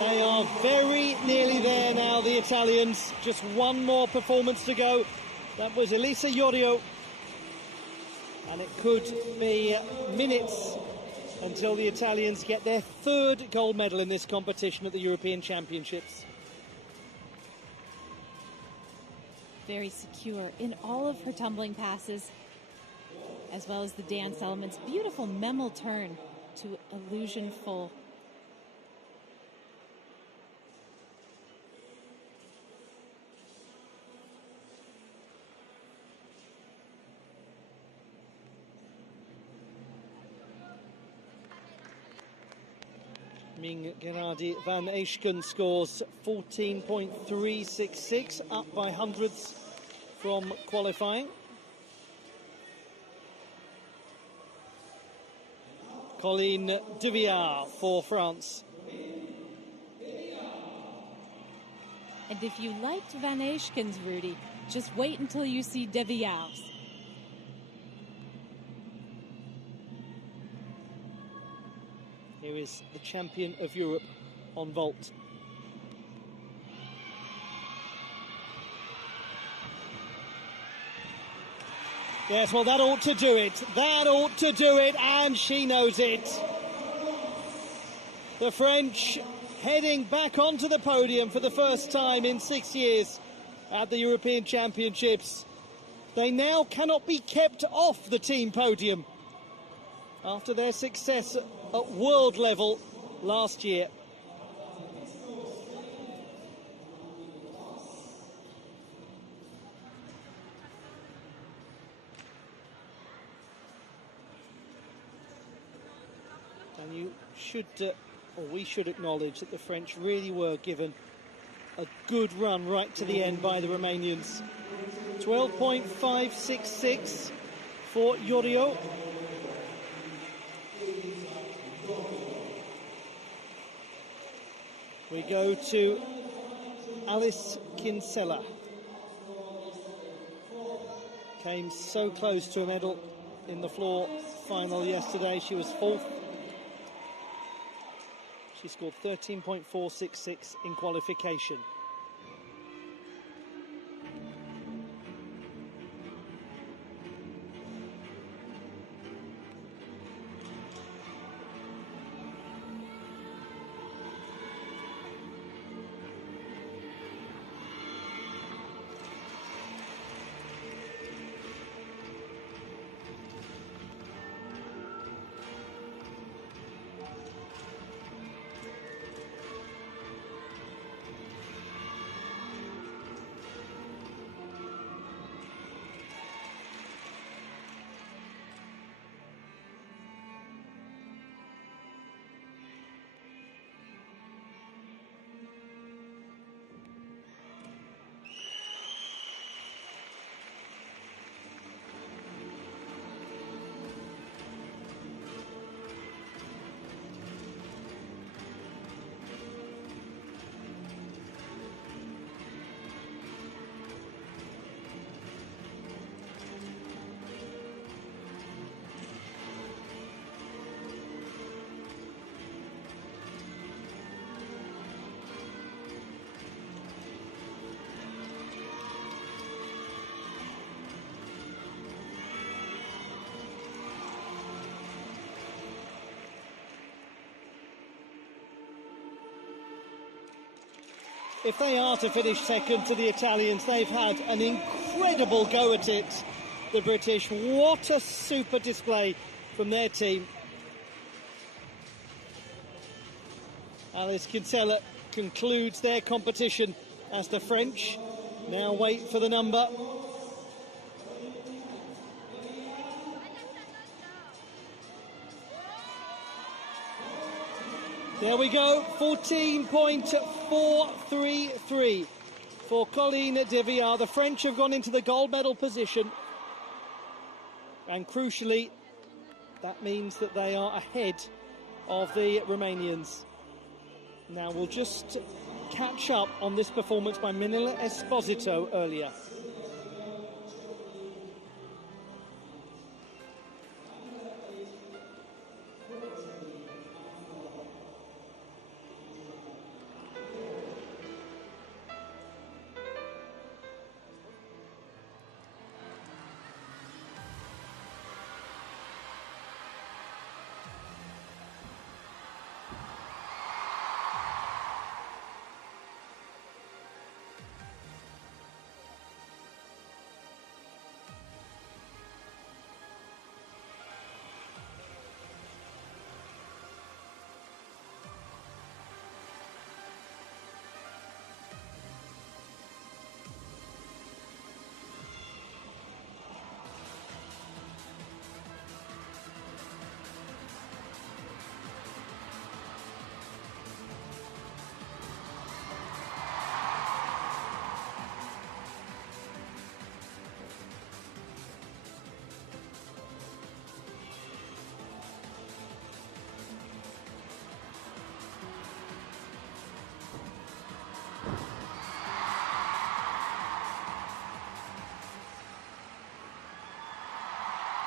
They are very nearly there now, the Italians. Just one more performance to go. That was Elisa Iorio. And it could be minutes until the Italians get their third gold medal in this competition at the European Championships. Very secure in all of her tumbling passes, as well as the dance elements. Beautiful Memel turn to illusion full. Ming Gerardi van Eschken scores 14.366, up by hundreds from qualifying. Colleen Deviard for France. And if you liked Van Eschken's, Rudy, just wait until you see Deviard's. Here is the champion of Europe on vault. Yes, well, that ought to do it. That ought to do it, and she knows it. The French heading back onto the podium for the first time in 6 years at the European Championships. They now cannot be kept off the team podium after their success at world level last year. And you should, or we should acknowledge that the French really were given a good run right to the end by the Romanians. 12.566 for Iorio. We go to Alice Kinsella. Came so close to a medal in the floor final yesterday. She was fourth. She scored 13.466 in qualification. If they are to finish second to the Italians, they've had an incredible go at it, the British. What a super display from their team. Alice Kinsella concludes their competition as the French now wait for the number. There we go, 14.433 for Colline Deviard. The French have gone into the gold medal position. And crucially, that means that they are ahead of the Romanians. Now we'll just catch up on this performance by Manila Esposito earlier.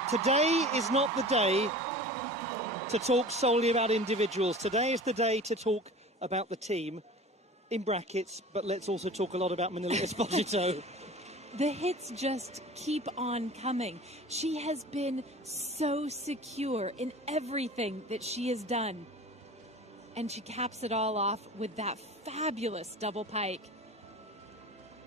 Today is not the day to talk solely about individuals. Today is the day to talk about the team, in brackets, but let's also talk a lot about Manila Esposito. The hits just keep on coming. She has been so secure in everything that she has done. And she caps it all off with that fabulous double pike.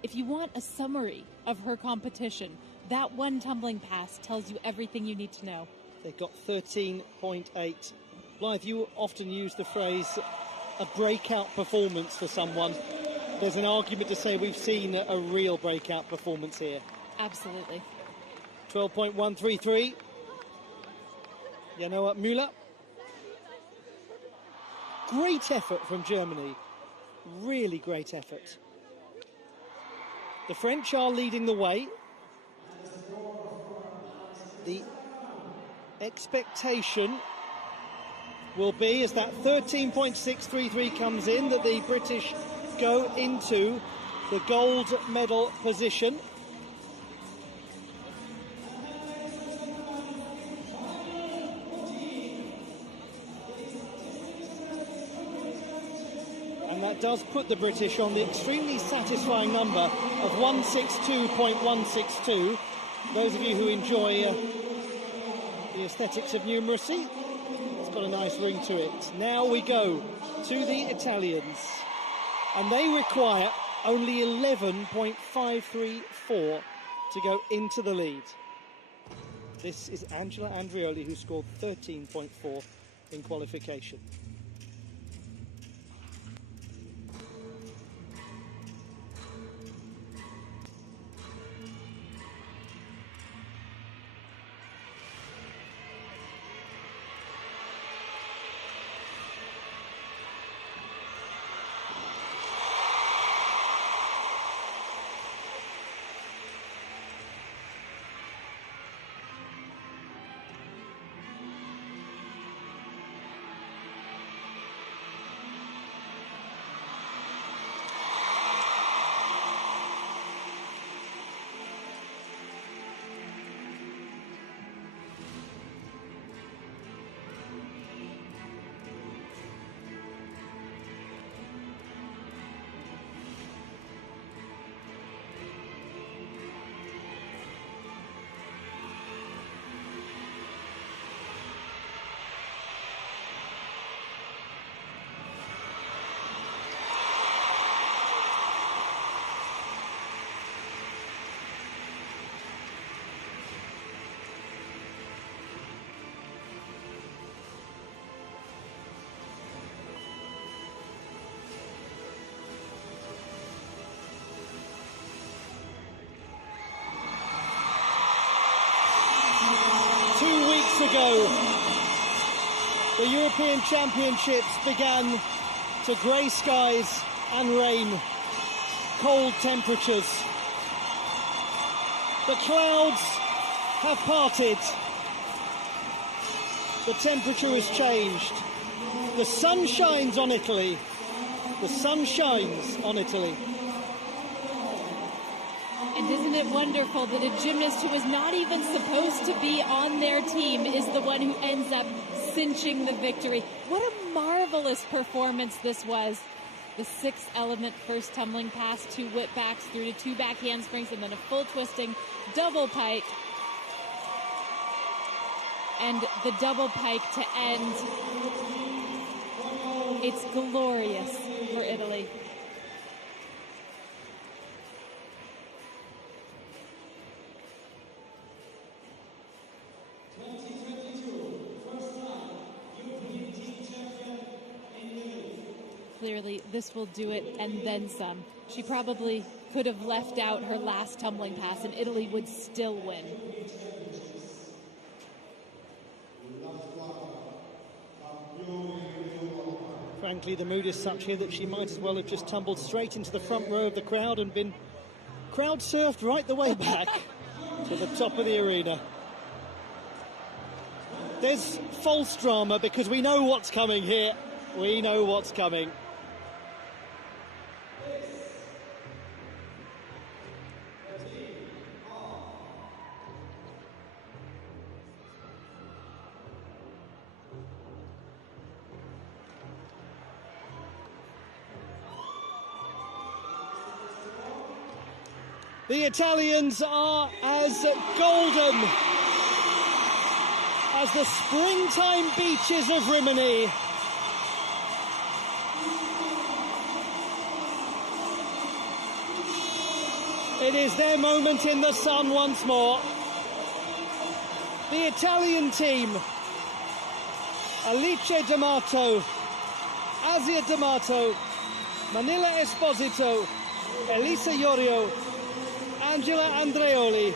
If you want a summary of her competition, that one tumbling pass tells you everything you need to know. They've got 13.8. Blythe, you often use the phrase a breakout performance for someone. There's an argument to say we've seen a real breakout performance here. Absolutely. 12.133. Janoa Müller. Great effort from Germany. Really great effort. The French are leading the way. The expectation will be, as that 13.633 comes in, that the British go into the gold medal position. that does put the British on the extremely satisfying number of 162.162. Those of you who enjoy the aesthetics of numeracy, it's got a nice ring to it. Now we go to the Italians, and they require only 11.534 to go into the lead. This is Angela Andreoli, who scored 13.4 in qualification. Ago, the European Championships began to grey skies and rain, cold temperatures. The clouds have parted. The temperature has changed. The sun shines on Italy. The sun shines on Italy. And isn't it wonderful that a gymnast who is not even supposed to be on their team is the one who ends up cinching the victory? What a marvelous performance this was. The sixth element first tumbling pass, 2 whip backs through to 2 back handsprings, and then a full twisting double pike. And the double pike to end. It's glorious for Italy. Clearly, this will do it and then some. She probably could have left out her last tumbling pass and Italy would still win. Frankly, the mood is such here that she might as well have just tumbled straight into the front row of the crowd and been crowd surfed right the way back to the top of the arena. There's false drama because we know what's coming here. We know what's coming. The Italians are as golden as the springtime beaches of Rimini. It is their moment in the sun once more. The Italian team, Alice D'Amato, Asia D'Amato, Manila Esposito, Elisa Iorio, Angela Andreoli.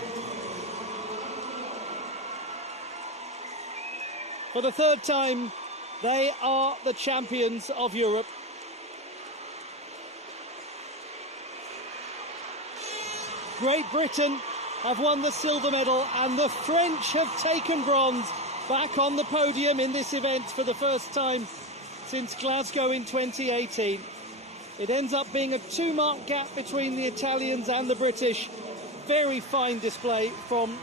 For the third time, they are the champions of Europe. Great Britain have won the silver medal and the French have taken bronze, back on the podium in this event for the first time since Glasgow in 2018. It ends up being a 2-mark gap between the Italians and the British. Very fine display from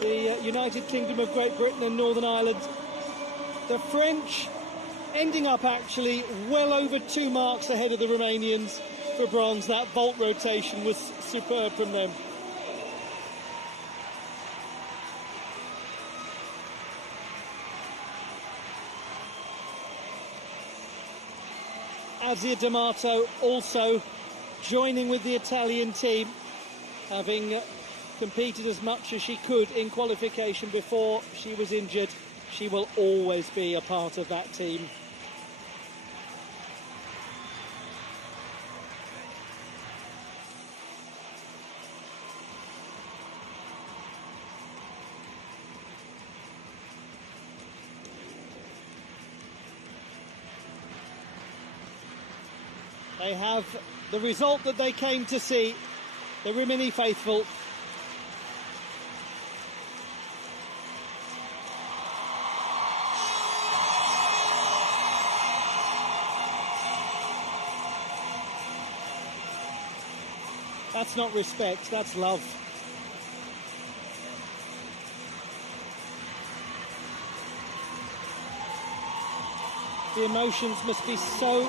the United Kingdom of Great Britain and Northern Ireland. The French ending up actually well over 2 marks ahead of the Romanians for bronze. That vault rotation was superb from them. Azia D'Amato also joining with the Italian team, having competed as much as she could in qualification before she was injured. She will always be a part of that team. They have the result that they came to see, the Rimini faithful. That's not respect, that's love. The emotions must be so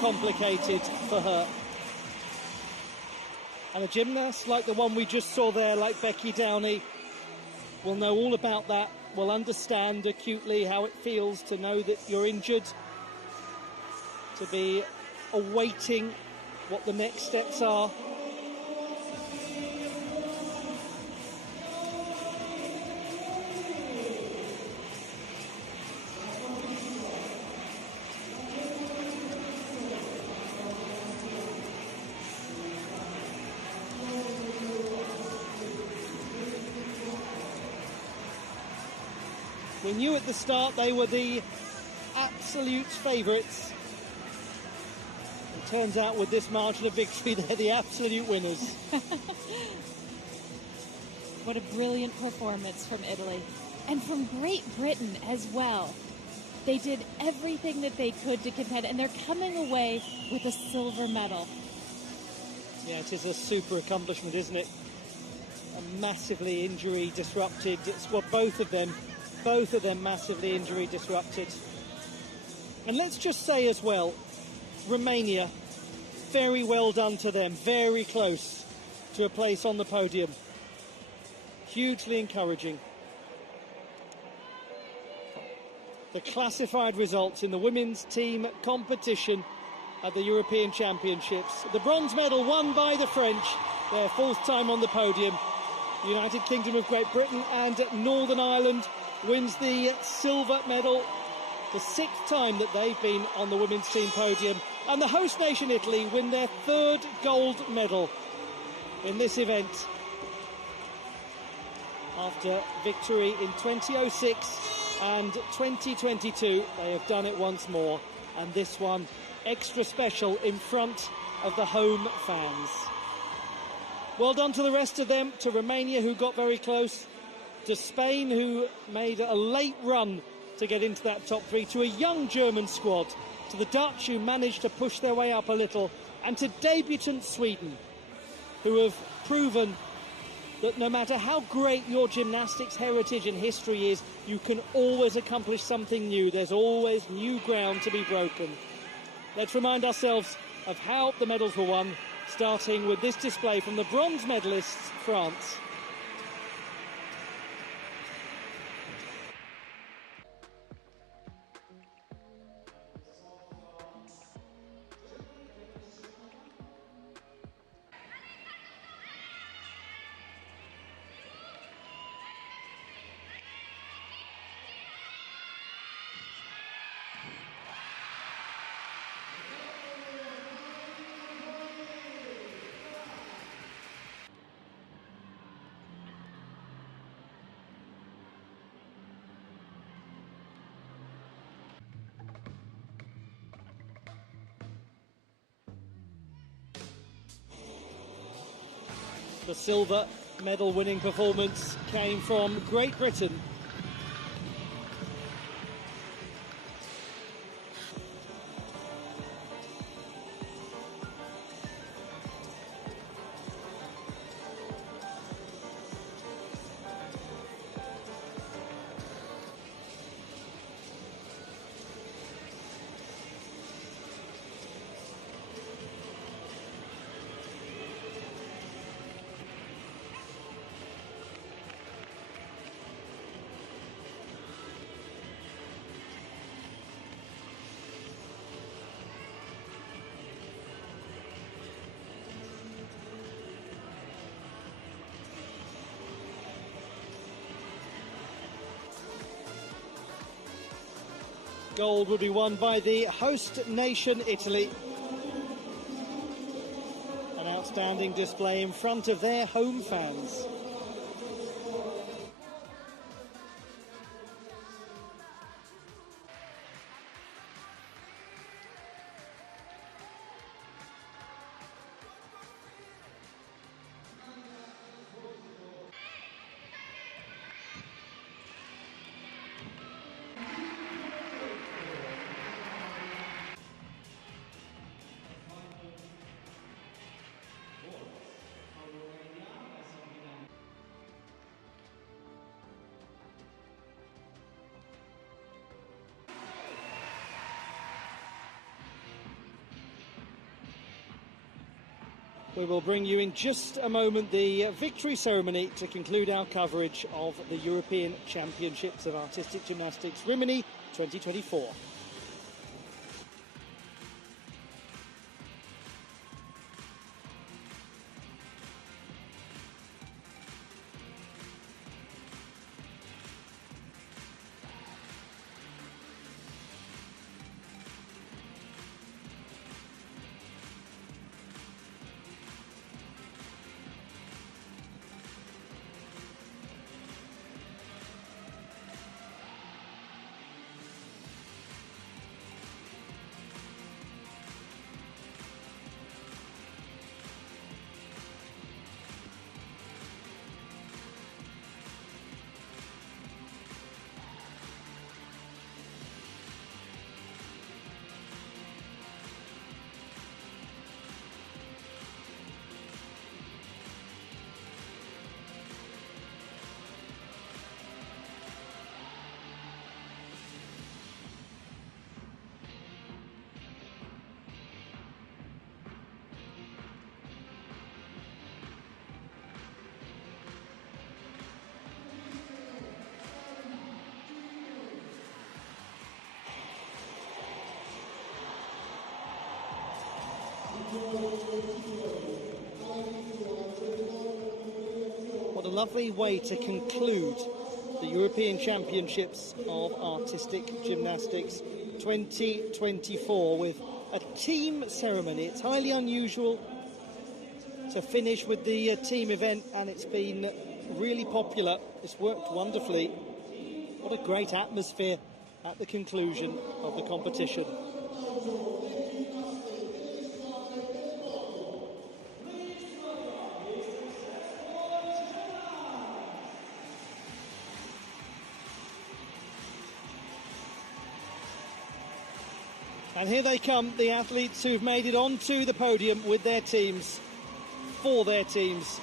complicated for her. And a gymnast like the one we just saw there, like Becky Downey, will know all about that, will understand acutely how it feels to know that you're injured, to be awaiting what the next steps are. We knew at the start they were the absolute favourites. It turns out with this margin of victory, they're the absolute winners. What a brilliant performance from Italy. And from Great Britain as well. They did everything that they could to contend, and they're coming away with a silver medal. Yeah, it is a super accomplishment, isn't it? A massively injury disrupted. It's well, both of them massively injury disrupted. And let's just say as well, Romania, very well done to them, very close to a place on the podium. Hugely encouraging. The classified results in the women's team competition at the European Championships. The bronze medal won by the French, their 4th time on the podium. United Kingdom of Great Britain and Northern Ireland wins the silver medal, the 6th time that they've been on the women's team podium. And the host nation, Italy, win their 3rd gold medal in this event. After victory in 2006 and 2022, they have done it once more. And this one extra special in front of the home fans. Well done to the rest of them, to Romania, who got very close, to Spain, who made a late run to get into that top 3, to a young German squad, to the Dutch, who managed to push their way up a little, and to debutant Sweden, who have proven that no matter how great your gymnastics heritage and history is, you can always accomplish something new. There's always new ground to be broken. Let's remind ourselves of how the medals were won, starting with this display from the bronze medalists, France. The silver medal winning performance came from Great Britain. Gold will be won by the host nation, Italy. An outstanding display in front of their home fans. We will bring you in just a moment the victory ceremony to conclude our coverage of the European Championships of Artistic Gymnastics Rimini 2024. What a lovely way to conclude the European Championships of Artistic Gymnastics 2024 with a team ceremony. It's highly unusual to finish with the team event, and it's been really popular. It's worked wonderfully. What a great atmosphere at the conclusion of the competition. And here they come, the athletes who've made it onto the podium with their teams, for their teams.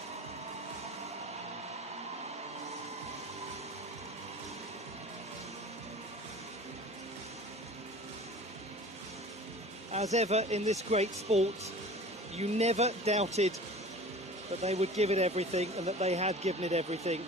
As ever in this great sport, you never doubted that they would give it everything and that they had given it everything.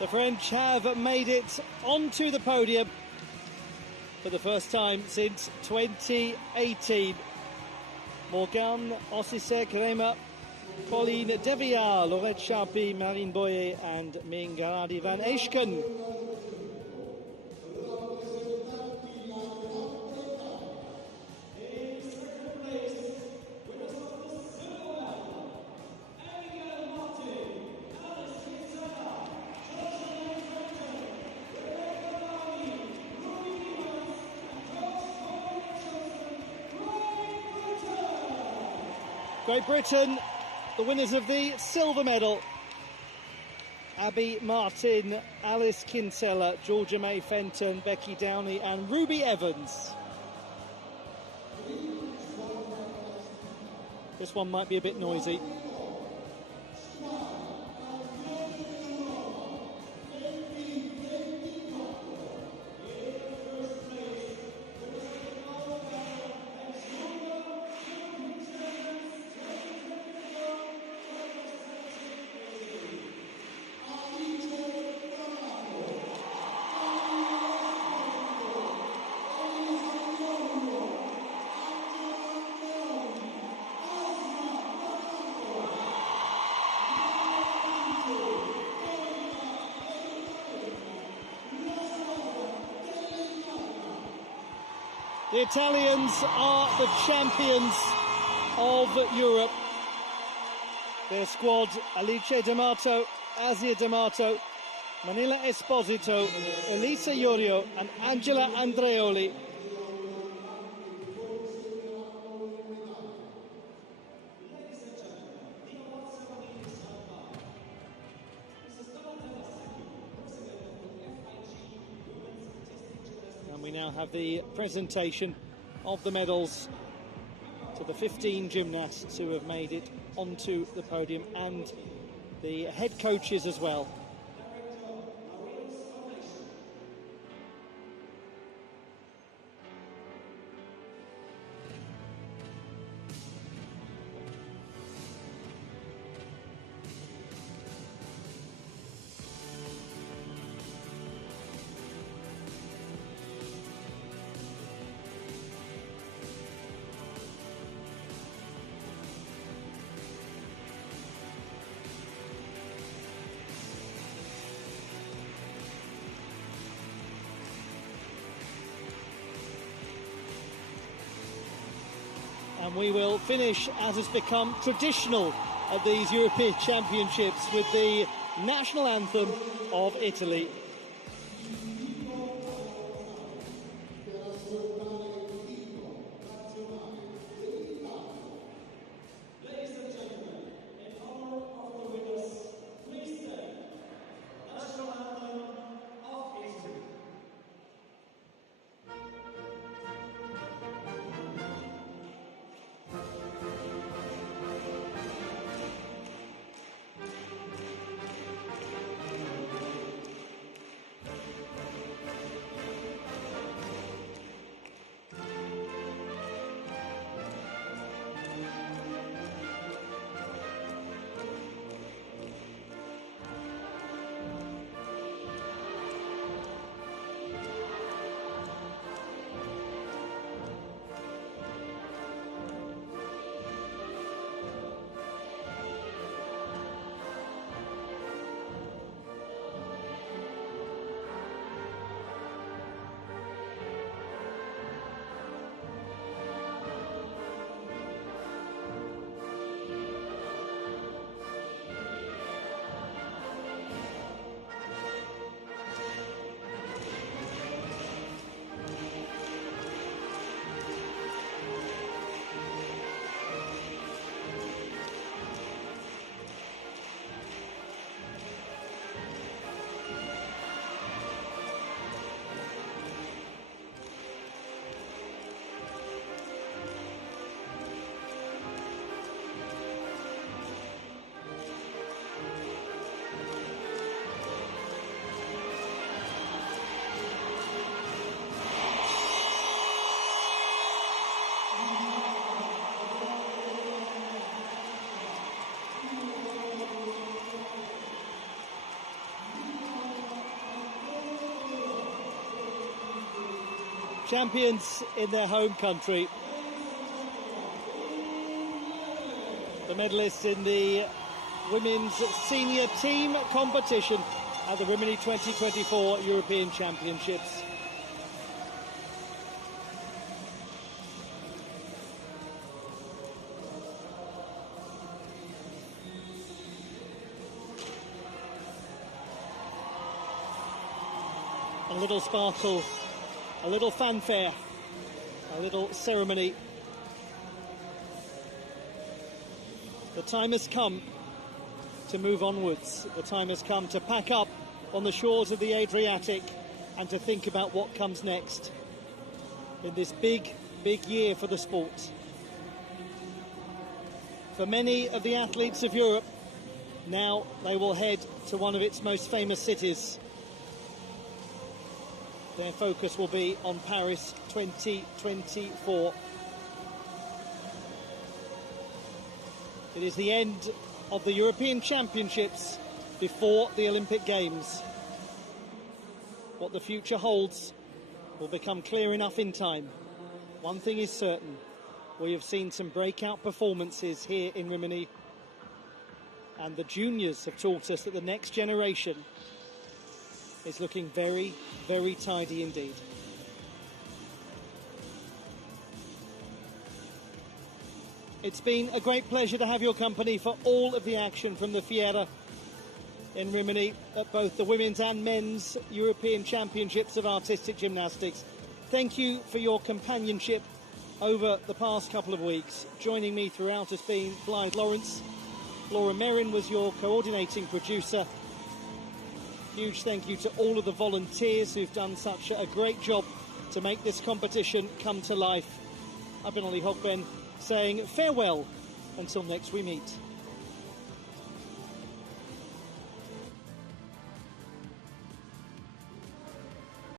The French have made it onto the podium for the first time since 2018. Morgan, Ossisek, Rema, Pauline Deviard, Laurette Charpy, Marine Boyer and Mingaradi van Eschken. Great Britain, the winners of the silver medal. Abby Martin, Alice Kinsella, Georgia May Fenton, Becky Downey and Ruby Evans. This one might be a bit noisy. The Italians are the champions of Europe. Their squad: Alice D'Amato, Asia D'Amato, Manila Esposito, Elisa Iorio and Angela Andreoli. And we now have the presentation of the medals to the 15 gymnasts who have made it onto the podium, and the head coaches as well. And we will finish, as has become traditional at these European Championships, with the national anthem of Italy. Champions in their home country. The medalists in the women's senior team competition at the Rimini 2024 European Championships. A little sparkle, a little fanfare, a little ceremony. The time has come to move onwards. The time has come to pack up on the shores of the Adriatic and to think about what comes next in this big, big year for the sport. For many of the athletes of Europe, now they will head to one of its most famous cities. Their focus will be on Paris 2024. It is the end of the European Championships before the Olympic Games. What the future holds will become clear enough in time. One thing is certain, we have seen some breakout performances here in Rimini, and the juniors have taught us that the next generation is looking very, very tidy indeed. It's been a great pleasure to have your company for all of the action from the Fiera in Rimini at both the women's and men's European Championships of Artistic Gymnastics. Thank you for your companionship over the past couple of weeks. Joining me throughout has been Blythe Lawrence. Laura Merrin was your coordinating producer. Huge thank you to all of the volunteers who've done such a great job to make this competition come to life. I've been Olly Hogben saying farewell until next we meet.